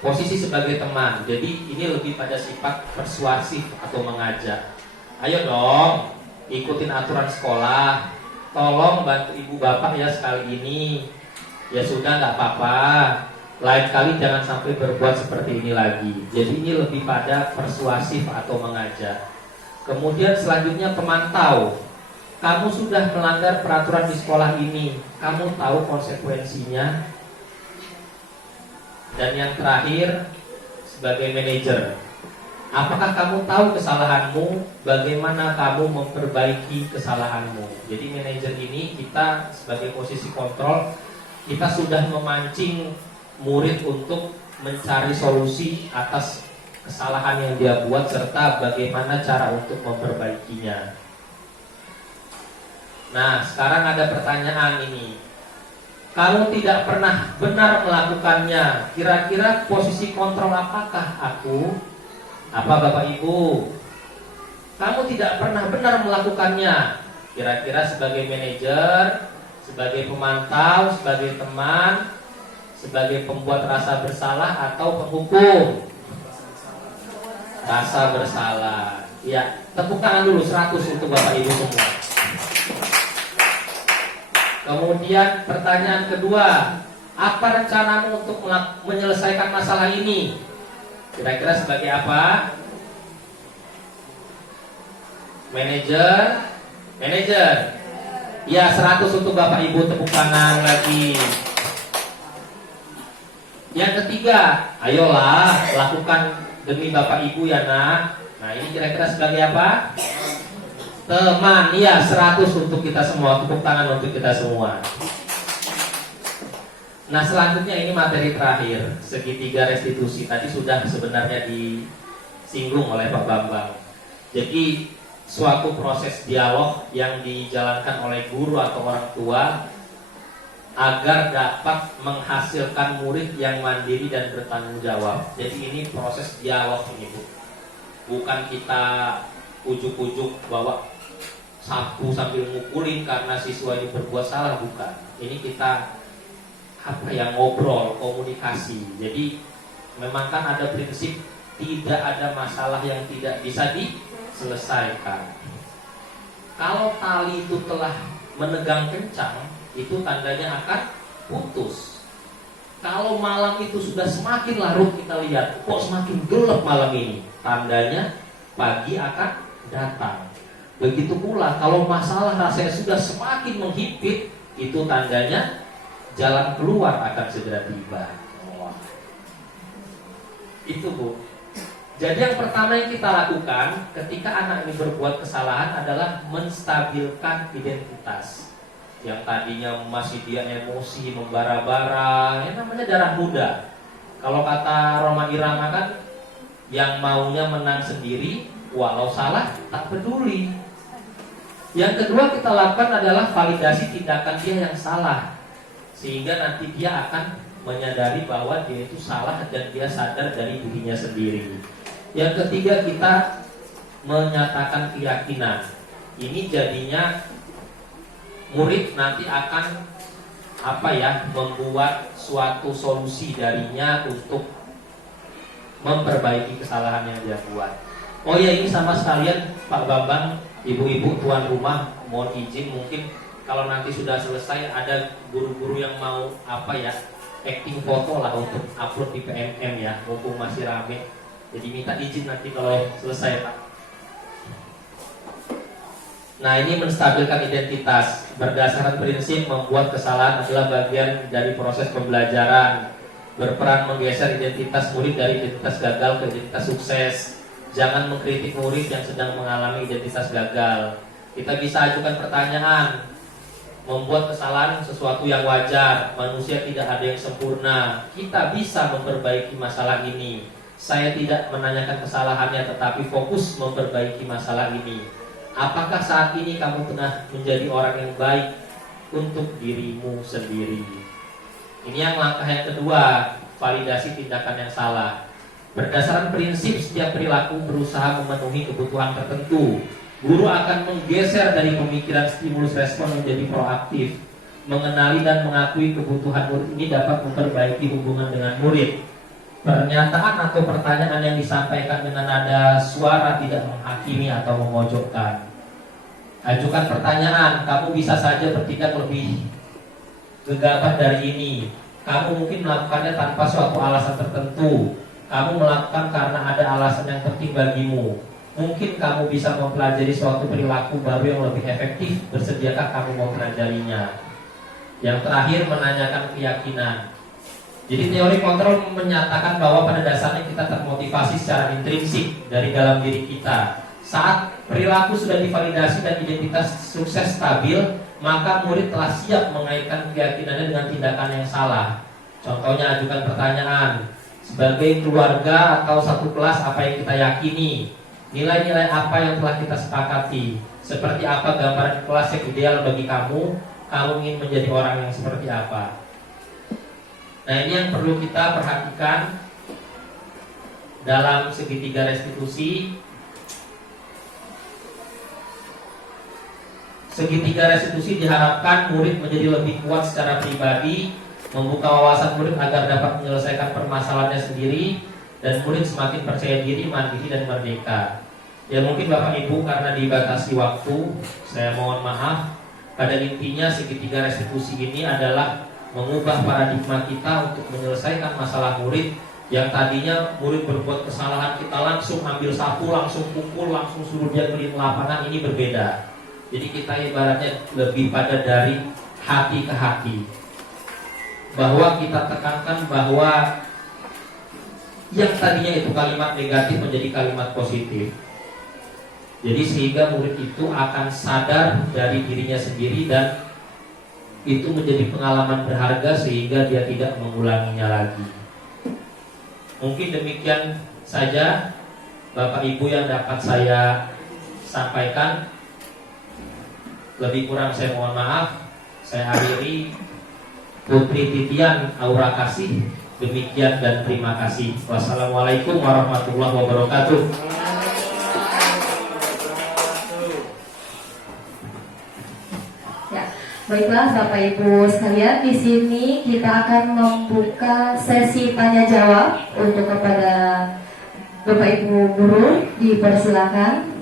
posisi sebagai teman. Jadi ini lebih pada sifat persuasif atau mengajak. Ayo dong, ikutin aturan sekolah. Tolong bantu ibu bapak ya sekali ini. Ya sudah, nggak apa-apa. Lain kali jangan sampai berbuat seperti ini lagi. Jadi ini lebih pada persuasif atau mengajak. Kemudian selanjutnya pemantau. Kamu sudah melanggar peraturan di sekolah ini, kamu tahu konsekuensinya. Dan yang terakhir, sebagai manajer, apakah kamu tahu kesalahanmu? Bagaimana kamu memperbaiki kesalahanmu? Jadi manajer ini kita sebagai posisi kontrol, kita sudah memancing murid untuk mencari solusi atas kesalahan yang dia buat serta bagaimana cara untuk memperbaikinya. Nah, sekarang ada pertanyaan ini. Kamu tidak pernah benar melakukannya. Kira-kira posisi kontrol apakah aku? Apa Bapak Ibu? Kamu tidak pernah benar melakukannya. Kira-kira sebagai manajer, sebagai pemantau, sebagai teman, sebagai pembuat rasa bersalah atau penghukum? Rasa bersalah. Ya, tepuk tangan dulu 100 untuk Bapak Ibu semua. Kemudian pertanyaan kedua, apa rencanamu untuk menyelesaikan masalah ini? Kira-kira sebagai apa? Manajer? Manajer? Ya, 100 untuk Bapak Ibu, tepuk tangan lagi. Yang ketiga, ayolah lakukan demi Bapak Ibu ya nak. Nah ini kira-kira sebagai apa? Teman, ya 100 untuk kita semua. Tepuk tangan untuk kita semua. Nah selanjutnya ini materi terakhir, segitiga restitusi. Tadi sudah sebenarnya disinggung oleh Pak Bambang. Jadi suatu proses dialog yang dijalankan oleh guru atau orang tua agar dapat menghasilkan murid yang mandiri dan bertanggung jawab. Jadi ini proses dialog ini Bu. Bukan kita ujuk-ujuk bawa sapu sambil ngukulin karena siswa ini berbuat salah, bukan. Ini kita ngobrol, komunikasi. Jadi memang kan ada prinsip tidak ada masalah yang tidak bisa diselesaikan. Kalau tali itu telah menegang kencang, itu tandanya akan putus. Kalau malam itu sudah semakin larut, kita lihat kok semakin gelap malam ini, tandanya pagi akan datang. Begitu pula kalau masalah rasanya sudah semakin menghimpit, itu tandanya jalan keluar akan segera tiba. Wah. Itu Bu. Jadi yang pertama yang kita lakukan ketika anak ini berbuat kesalahan adalah menstabilkan identitas. Yang tadinya masih dia emosi, membara-bara, yang namanya darah muda. Kalau kata Roma Irama kan, yang maunya menang sendiri, walau salah tak peduli. Yang kedua kita lakukan adalah validasi tindakan dia yang salah, sehingga nanti dia akan menyadari bahwa dia itu salah dan dia sadar dari dirinya sendiri. Yang ketiga kita menyatakan keyakinan. Ini jadinya murid nanti akan membuat suatu solusi darinya untuk memperbaiki kesalahan yang dia buat. Oh ya, ini sama sekalian Pak Bambang, ibu-ibu tuan rumah, mohon izin mungkin kalau nanti sudah selesai ada guru-guru yang mau acting foto lah untuk upload di PMM ya, mumpung masih rame. Jadi minta izin nanti kalau selesai Pak. Nah ini menstabilkan identitas berdasarkan prinsip membuat kesalahan adalah bagian dari proses pembelajaran, berperan menggeser identitas murid dari identitas gagal ke identitas sukses. Jangan mengkritik murid yang sedang mengalami identitas gagal. Kita bisa ajukan pertanyaan. Membuat kesalahan sesuatu yang wajar. Manusia tidak ada yang sempurna. Kita bisa memperbaiki masalah ini. Saya tidak menanyakan kesalahannya, tetapi fokus memperbaiki masalah ini. Apakah saat ini kamu tengah menjadi orang yang baik untuk dirimu sendiri? Ini yang langkah yang kedua, validasi tindakan yang salah. Berdasarkan prinsip setiap perilaku berusaha memenuhi kebutuhan tertentu, guru akan menggeser dari pemikiran stimulus respon menjadi proaktif. Mengenali dan mengakui kebutuhan murid ini dapat memperbaiki hubungan dengan murid. Pernyataan atau pertanyaan yang disampaikan dengan nada suara tidak menghakimi atau memojokkan. Ajukan pertanyaan, kamu bisa saja bertindak lebih gegabah dari ini. Kamu mungkin melakukannya tanpa suatu alasan tertentu. Kamu melakukan karena ada alasan yang penting bagimu. Mungkin kamu bisa mempelajari suatu perilaku baru yang lebih efektif. Bersediakah kamu mempelajarinya? Yang terakhir, menanyakan keyakinan. Jadi teori kontrol menyatakan bahwa pada dasarnya kita termotivasi secara intrinsik dari dalam diri kita. Saat perilaku sudah divalidasi dan identitas sukses stabil, maka murid telah siap mengaitkan keyakinannya dengan tindakan yang salah. Contohnya, ajukan pertanyaan, sebagai keluarga atau satu kelas apa yang kita yakini, nilai-nilai apa yang telah kita sepakati, seperti apa gambaran kelas yang ideal bagi kamu, kamu ingin menjadi orang yang seperti apa. Nah, ini yang perlu kita perhatikan dalam segitiga restitusi. Segitiga restitusi diharapkan murid menjadi lebih kuat secara pribadi, membuka wawasan murid agar dapat menyelesaikan permasalahannya sendiri, dan murid semakin percaya diri, mandiri, dan merdeka. Ya mungkin Bapak Ibu karena dibatasi waktu, saya mohon maaf. Pada intinya segitiga restitusi ini adalah mengubah paradigma kita untuk menyelesaikan masalah murid. Yang tadinya murid berbuat kesalahan, kita langsung ambil sapu, langsung pukul, langsung suruh dia keliling lapangan, ini berbeda. Jadi kita ibaratnya lebih pada dari hati ke hati, bahwa kita tekankan bahwa yang tadinya itu kalimat negatif menjadi kalimat positif. Jadi sehingga murid itu akan sadar dari dirinya sendiri dan itu menjadi pengalaman berharga sehingga dia tidak mengulanginya lagi. Mungkin demikian saja Bapak Ibu yang dapat saya sampaikan. Lebih kurang saya mohon maaf. Saya akhiri. Putri Titian Aura Kasih. Demikian dan terima kasih. Wassalamualaikum warahmatullahi wabarakatuh. Ya, baiklah Bapak Ibu sekalian, di sini kita akan membuka sesi tanya jawab untuk kepada Bapak Ibu guru, dipersilakan.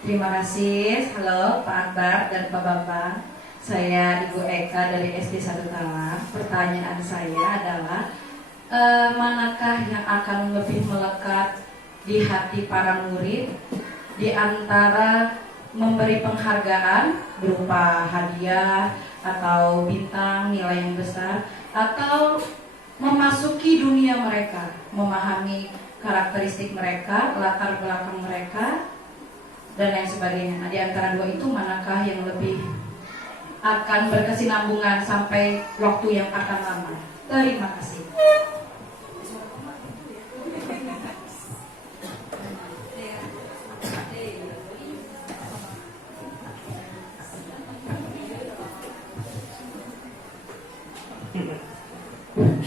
Terima kasih. Halo Pak Akbar dan Pak Bambang. Saya Ibu Eka dari SD 1 Talang. Pertanyaan saya adalah manakah yang akan lebih melekat di hati para murid di antara memberi penghargaan berupa hadiah atau bintang nilai yang besar, atau memasuki dunia mereka, memahami karakteristik mereka, latar belakang mereka, dan lain sebagainya. Nah, di antara dua itu manakah yang lebih akan berkesinambungan sampai waktu yang akan lama? Terima kasih.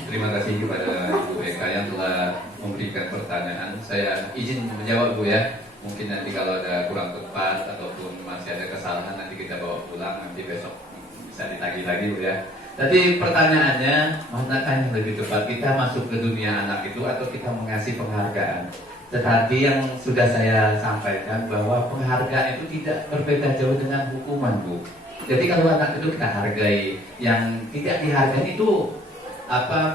Terima kasih kepada Ibu Eka yang telah memberikan pertanyaan. Saya izin menjawab Bu ya. Mungkin nanti kalau ada kurang tepat ataupun masih ada kesalahan nanti kita bawa pulang, nanti besok bisa ditagih lagi Bu ya. Tadi pertanyaannya, manakah yang lebih tepat, kita masuk ke dunia anak itu atau kita mengasih penghargaan? Tetapi yang sudah saya sampaikan bahwa penghargaan itu tidak berbeda jauh dengan hukuman Bu. Jadi kalau anak itu kita hargai, yang tidak dihargai itu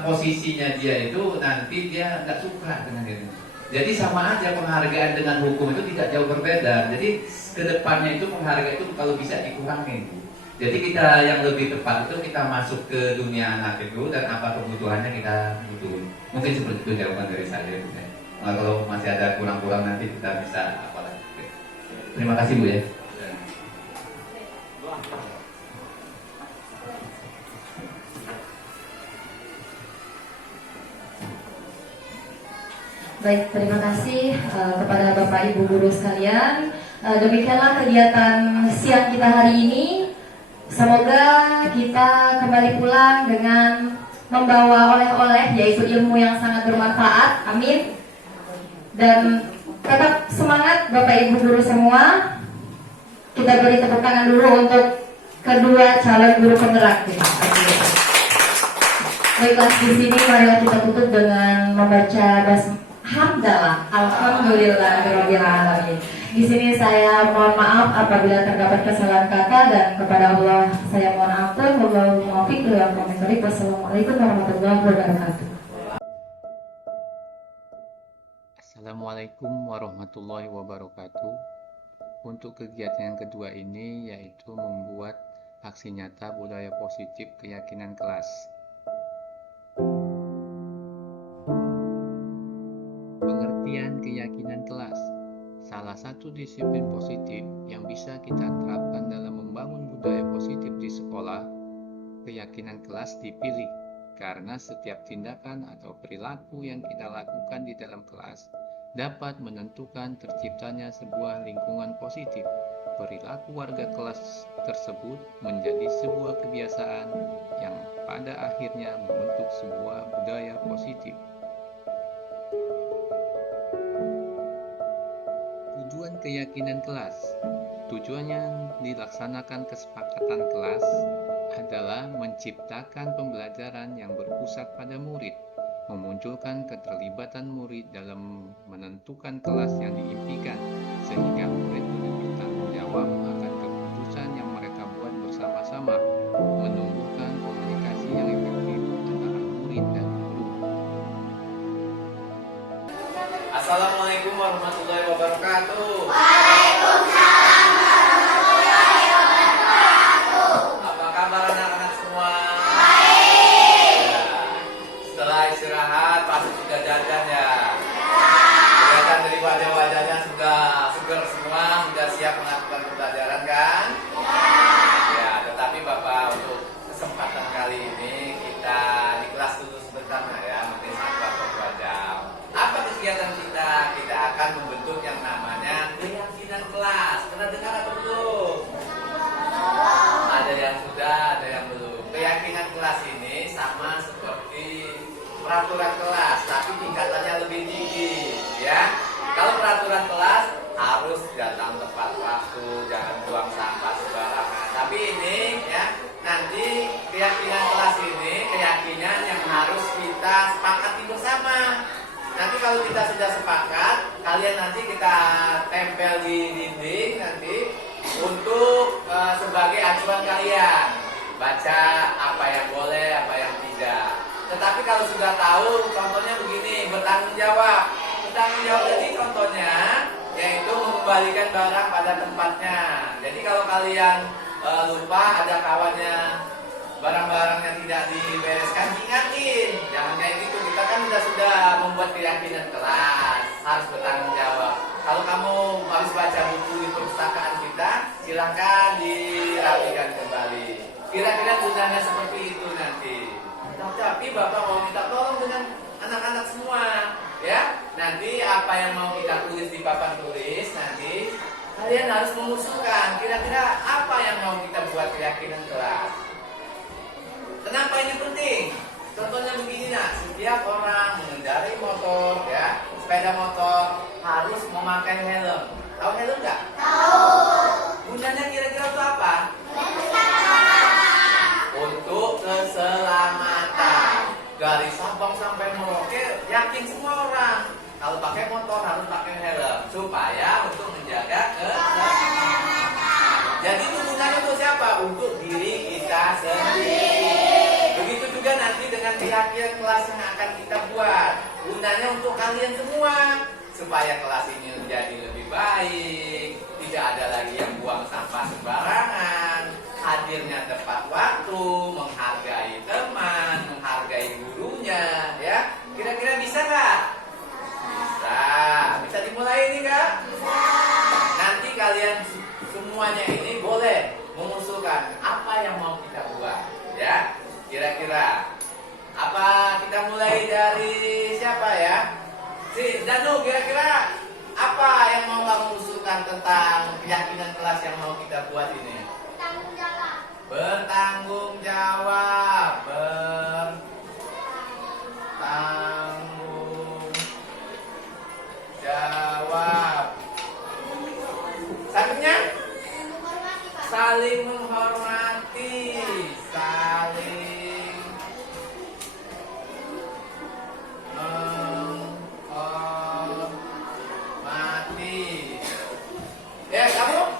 posisinya dia itu nanti dia nggak suka dengan itu. Jadi sama aja penghargaan dengan hukum itu tidak jauh berbeda. Jadi kedepannya itu penghargaan itu kalau bisa dikurangi. Jadi kita yang lebih tepat itu kita masuk ke dunia anak itu dan apa kebutuhannya kita butuh. Mungkin seperti itu jawaban dari saya. Nah, kalau masih ada kurang-kurang nanti kita bisa apa lagi. Terima kasih Bu ya. Baik, terima kasih kepada Bapak Ibu guru sekalian. Demikianlah kegiatan siang kita hari ini. Semoga kita kembali pulang dengan membawa oleh-oleh, yaitu ilmu yang sangat bermanfaat. Amin. Dan tetap semangat Bapak Ibu guru semua. kita beri tepuk tangan dulu untuk kedua calon guru penggerak. Baiklah, di sini marilah kita tutup dengan membaca hamdalah. Alhamdulillahirabbil alamin. Di sini saya mohon maaf apabila terdapat kesalahan kata dan kepada Allah saya mohon ampun. Wallahul muwaffiq ila aqwamit thoriq. Wassalamualaikum warahmatullahi wabarakatuh. Assalamualaikum warahmatullahi wabarakatuh. Untuk kegiatan yang kedua ini yaitu membuat aksi nyata budaya positif keyakinan kelas. Pengertian keyakinan kelas. Salah satu disiplin positif yang bisa kita terapkan dalam membangun budaya positif di sekolah, keyakinan kelas dipilih karena setiap tindakan atau perilaku yang kita lakukan di dalam kelas dapat menentukan terciptanya sebuah lingkungan positif. Perilaku warga kelas tersebut menjadi sebuah kebiasaan yang pada akhirnya membentuk sebuah budaya positif. Tujuan keyakinan kelas. Tujuannya dilaksanakan kesepakatan kelas adalah menciptakan pembelajaran yang berpusat pada murid, memunculkan keterlibatan murid dalam menentukan kelas yang diimpikan, sehingga murid lebih bertanggung jawab akan keputusan yang mereka buat bersama-sama, menumbuhkan komunikasi yang efektif antara murid dan guru. Assalamualaikum warahmatullahi wabarakatuh. Apa kabar anak-anak semua? Ya. Setelah istirahat pasti sudah jajan ya. Kelihatan dari wajah-wajahnya sudah segar semua, sudah siap melakukan pembelajaran kan? Ya, tetapi Bapak untuk kesempatan kali ini kita di kelas dulu sebentar ya, mungkin 1 atau 2 jam. Apa kegiatan kita? Kita akan membentuk yang namanya keyakinan kelas. Pernah dengar atau belum? Ada yang sudah, ada yang belum. Keyakinan kelas ini sama seperti peraturan kelas, tapi tingkatannya lebih tinggi, ya. Kalau peraturan kelas harus datang tepat waktu, jangan buang sampah sembarangan. Tapi ini, ya, nanti keyakinan kelas ini keyakinan yang harus kita sepakati bersama. Nanti kalau kita sudah sepakat, kalian nanti kita tempel di dinding nanti untuk sebagai acuan kalian. Baca apa yang boleh, apa yang tidak. Tetapi kalau sudah tahu, contohnya begini, bertanggung jawab. Bertanggung jawab jadi contohnya, yaitu mengembalikan barang pada tempatnya. Jadi kalau kalian lupa ada kawannya barang-barangnya tidak dibereskan, ingatin. Jangan kayak gitu. Kita kan sudah membuat keyakinan kelas, harus bertanggung jawab. Kalau kamu habis baca buku di perpustakaan kita, silakan dirapikan kembali. Kira-kira gunanya seperti itu nanti. Tapi Bapak mau minta tolong dengan anak-anak semua, ya. Nanti apa yang mau kita tulis di papan tulis nanti kalian harus mengusulkan. Kira-kira apa yang mau kita buat keyakinan kelas. Kenapa ini penting? Contohnya begini nak, setiap orang mengendarai motor, ya, sepeda motor harus memakai helm. Tahu helm nggak? Tahu. Gunanya kira-kira itu apa? Untuk keselamatan. Dari Sabang sampai Merauke, yakin semua orang kalau pakai motor harus pakai helm supaya untuk menjaga keselamatan. Jadi itu gunanya untuk siapa? Untuk diri kita sendiri. Begitu juga nanti dengan keyakinan kelas yang akan kita buat. Gunanya untuk kalian semua supaya kelas ini menjadi lebih baik. Tidak ada lagi yang buang sampah sembarangan, hadirnya tepat waktu, menghargai teman, menghargai gurunya, ya. Kira-kira bisa nggak? Bisa. Bisa dimulai ini nggak? Bisa. Nanti kalian semuanya ini boleh mengusulkan apa yang mau kita buat, ya. Kira-kira apa? Kita mulai dari siapa ya? Si Danu, kira-kira apa yang mau kamu usulkan tentang keyakinan kelas yang mau kita buat ini? Bertanggung jawab. Bertanggung jawab. Bertanggung jawab. Satunya? saling menghormati, saling menghormati. Ya, kamu?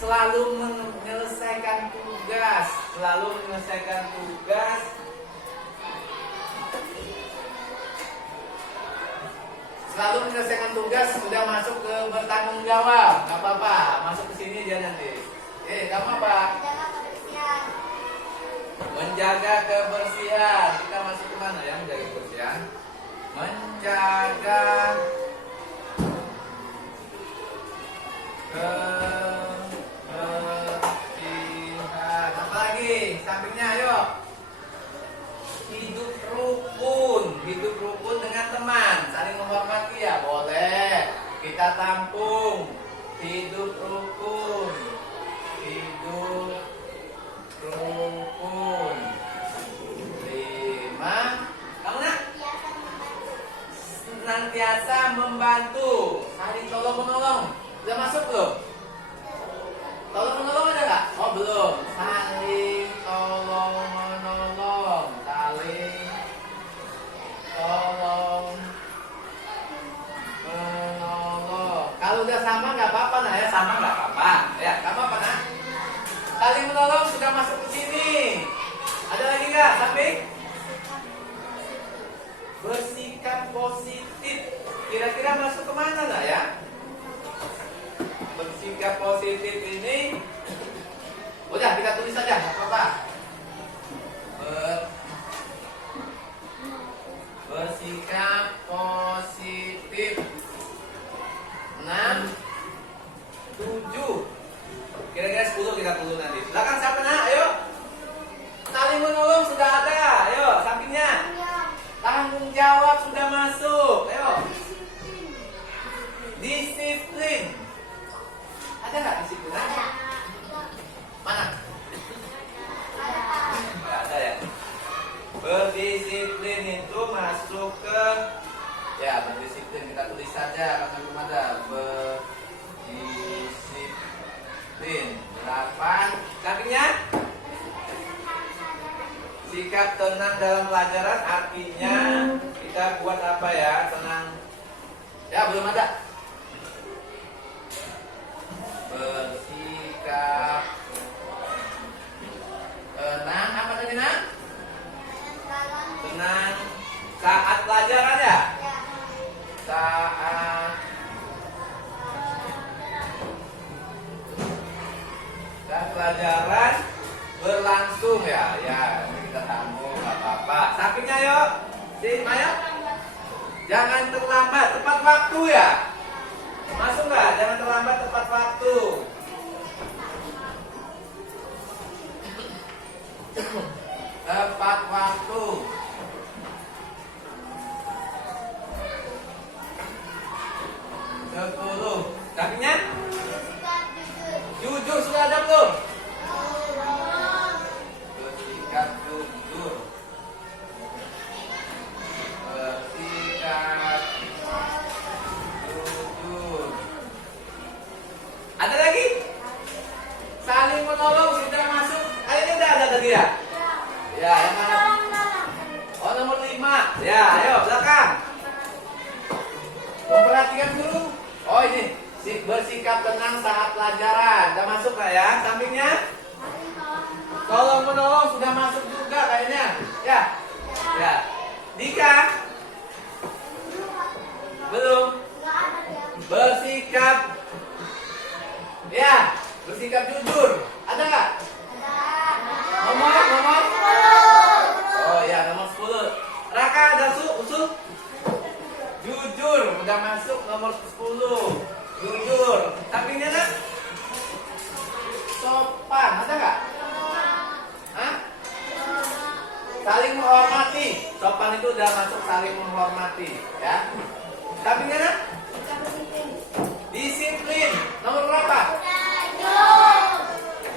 Selalu menyelesaikan tugas. Selalu menyelesaikan tugas. Selalu menyelesaikan tugas. Sudah masuk ke bertanggung jawab. Gak apa-apa, masuk ke sini dia nanti. Kamu apa? Menjaga kebersihan. Kita masuk ke mana ya? Menjaga kebersihan. Menjaga kebersihan. Apa lagi? Sampingnya, ayo. Hidup rukun. Hidup rukun dengan teman. Saling menghormati ya, boleh. Kita tampung. Hidup rukun. Hidup rukun. 5. Kamu nak? Senantiasa membantu. Saling tolong menolong. Udah masuk belum? Tolong menolong ada nggak? Oh belum. Saling tolong menolong. Saling tolong menolong. Kalau udah sama nggak apa-apa nah ya, sama nggak apa-apa. Ya, kamu apa nak? Saling menolong sudah masuk ke sini. Ada lagi nggak? Samping? Bersikap positif. Kira-kira masuk kemana lah ya? Bersikap positif ini, udah kita tulis saja, nggak apa-apa. Bersikap positif. 6, 7. Kira-kira 10 kita tulis nanti. Belakang siapa nak? Ayo. Saling menolong sudah ada. Ayo, sampingnya. Tanggung jawab sudah masuk. Ayo. Disiplin. Ada nggak disiplin? Ada. Mana? Nggak ada ya. Berdisiplin itu masuk ke, ya berdisiplin kita tulis saja karena belum ada. Berdisiplin. 8. Sampingnya? Sikap tenang dalam pelajaran artinya kita buat apa ya? Tenang. Ya belum ada. Bersikap tenang. Apa tadi nak? Tenang saat pelajaran ya? Saat pelajaran berlangsung ya. Ya kita sambung nggak apa-apa. Sampingnya yuk. Si Maya. Jangan terlambat, tepat waktu ya. Masuk nggak? Jangan terlambat, tepat waktu. Tepat waktu. 10. Sampingnya? Jujur sudah ada belum? Bersikap jujur. Bersikap jujur. Ada lagi? Saling menolong sudah masuk. Kayaknya udah ada tadi ya? Ya, yang mana? Oh, nomor 5. Ya, ayo belakang. Memperhatikan dulu. Oh, ini bersikap tenang saat pelajaran. Udah masuk nggak ya? Sampingnya? Tolong menolong sudah masuk juga kayaknya. Ya. Ya. Dika? Belum. Bersikap. Ya, bersikap jujur. Ada nggak? Nomor? Oh ya, nomor 10. Raka ada usul? Jujur, udah masuk nomor 10. Jujur. Sampingnya nak? Sopan, ada nggak? Hah? Saling menghormati. Sopan itu udah masuk saling menghormati, ya. Sampingnya nak? Disiplin. Nomor berapa?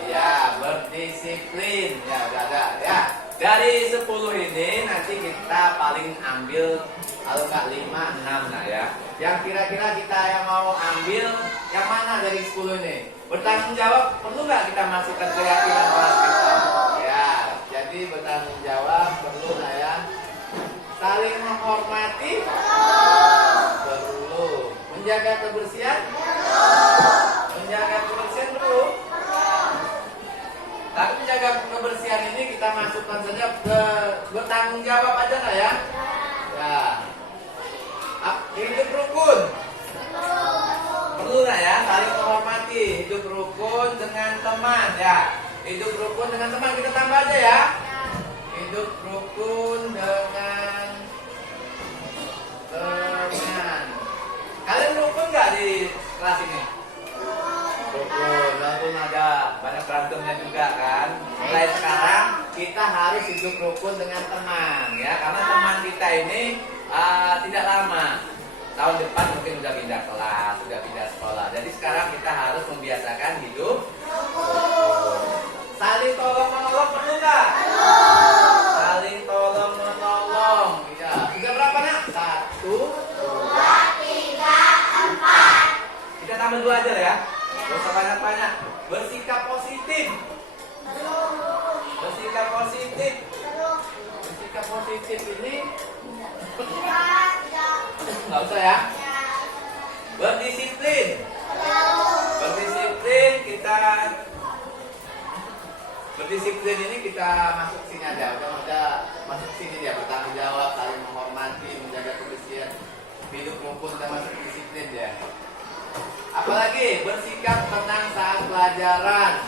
Ya, berdisiplin. Ya, udah ada, ya. Dari 10 ini nanti kita paling ambil kalau nggak 5, 6 nah ya. Yang kira-kira kita yang mau ambil yang mana dari 10 ini? Bertanggung jawab, perlu nggak kita masukkan keyakinan kelas kita? Ya, jadi bertanggung jawab perlu nggak ya? Saling menghormati? Perlu. Menjaga kebersihan? Menjaga kebersihan perlu. Tapi menjaga kebersihan ini kita masukkan saja ke bertanggung jawab aja nggak ya? Ya. Hidup rukun. Perlu nggak ya? Saling menghormati. Hidup rukun dengan teman ya. Hidup rukun dengan teman kita tambah aja ya. Hidup rukun dengan teman. Kalian rukun nggak di kelas ini? Rukun, walaupun ada banyak berantemnya juga kan. Mulai sekarang kita harus hidup rukun dengan teman ya, karena teman kita ini tidak lama. Tahun depan mungkin sudah pindah kelas, sudah pindah sekolah. Jadi sekarang kita harus membiasakan hidup rukun. Saling tolong menolong perlu nggak? Saling tolong menolong. Ya. Sudah berapa nak? 1, 2, 3, 4. Kita tambah 2 aja ya. Gak usah banyak-banyak. Bersikap positif. Bersikap positif. Bersikap positif ini nggak usah ya. Berdisiplin. Berdisiplin kita. Berdisiplin ini kita masuk sini aja. Udah masuk sini ya. Bertanggung jawab, saling menghormati, menjaga kebersihan, hidup rukun, kita masuk disiplin ya. Apalagi bersikap tenang saat pelajaran.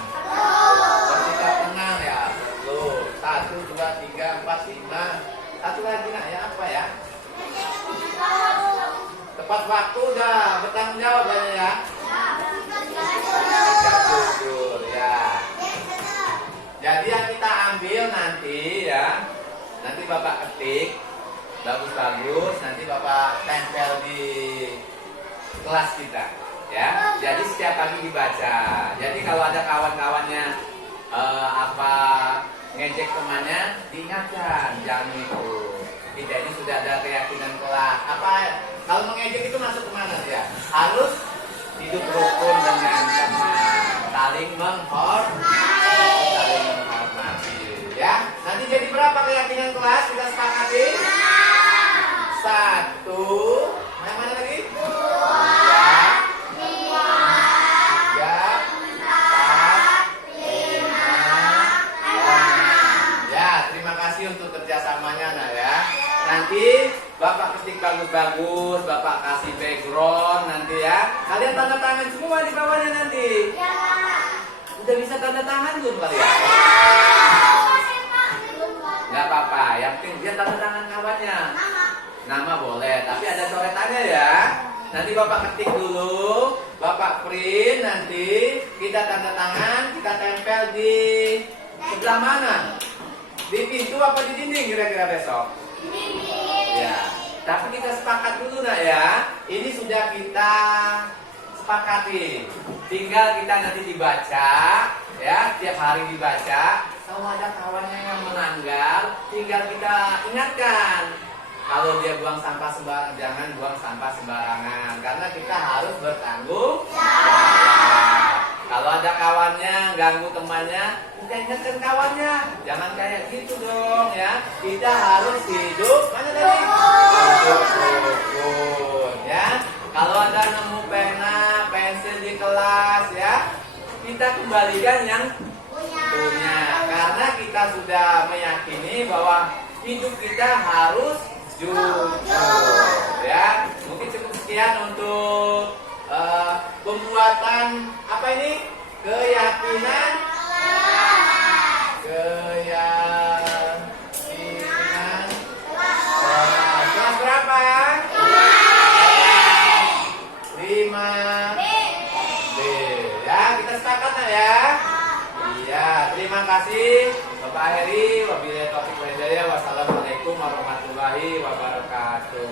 Bersikap tenang ya. Perlu. 1, 2, 3, 4, 5. Satu lagi nak ya, apa ya? Tepat waktu udah bertanggung jawab ya. Sikap jujur ya. Jadi yang kita ambil nanti ya, nanti Bapak ketik bagus-bagus, nanti Bapak tempel di kelas kita ya. Jadi setiap pagi dibaca. Jadi kalau ada kawan-kawannya ngejek temannya, diingatkan jangan itu. Kita ini sudah ada keyakinan kelas. Kalau mengejek itu masuk kemana ya? Harus hidup rukun dengan teman, saling menghormati ya. Nanti jadi berapa keyakinan kelas kita sepakati? 1. Yang mana lagi? 2, 3, 4, 5, 6. Ya, terima kasih untuk kerjasamanya nah ya. Nanti Bapak ketik bagus-bagus, Bapak kasih background nanti ya. Kalian tanda tangan semua di bawahnya nanti. Ya. Udah bisa tanda tangan belum kalian? Nggak apa-apa, yang penting dia tanda tangan kawannya. Nama boleh, tapi ada coretannya ya. Nanti Bapak ketik dulu, Bapak print, nanti kita tanda tangan, kita tempel di sebelah mana? Di pintu apa di dinding kira-kira besok? Ya, tapi kita sepakat dulu nak ya. Ini sudah kita sepakati. Tinggal kita nanti dibaca, ya, tiap hari dibaca. Kalau ada kawannya yang menanggal, tinggal kita ingatkan. Kalau dia buang sampah sembarangan, jangan buang sampah sembarangan, karena kita harus bertanggung jawab. Kalau ada kawannya ganggu temannya, kita ingatkan kawannya, jangan kayak gitu dong ya. Kita harus hidup mana tadi? Hidup rukun ya. Kalau ada nemu pena, pensil di kelas ya, kita kembalikan yang punya, karena kita sudah meyakini bahwa hidup kita harus jujur ya. Mungkin cukup sekian untuk pembuatan apa ini? Keyakinan kelas berapa? 5B ya, kita sepakat ya. Iya, terima kasih Bapak Heri. Wabillahi taufiq wal hidayah. Wassalamualaikum warahmatullahi wabarakatuh.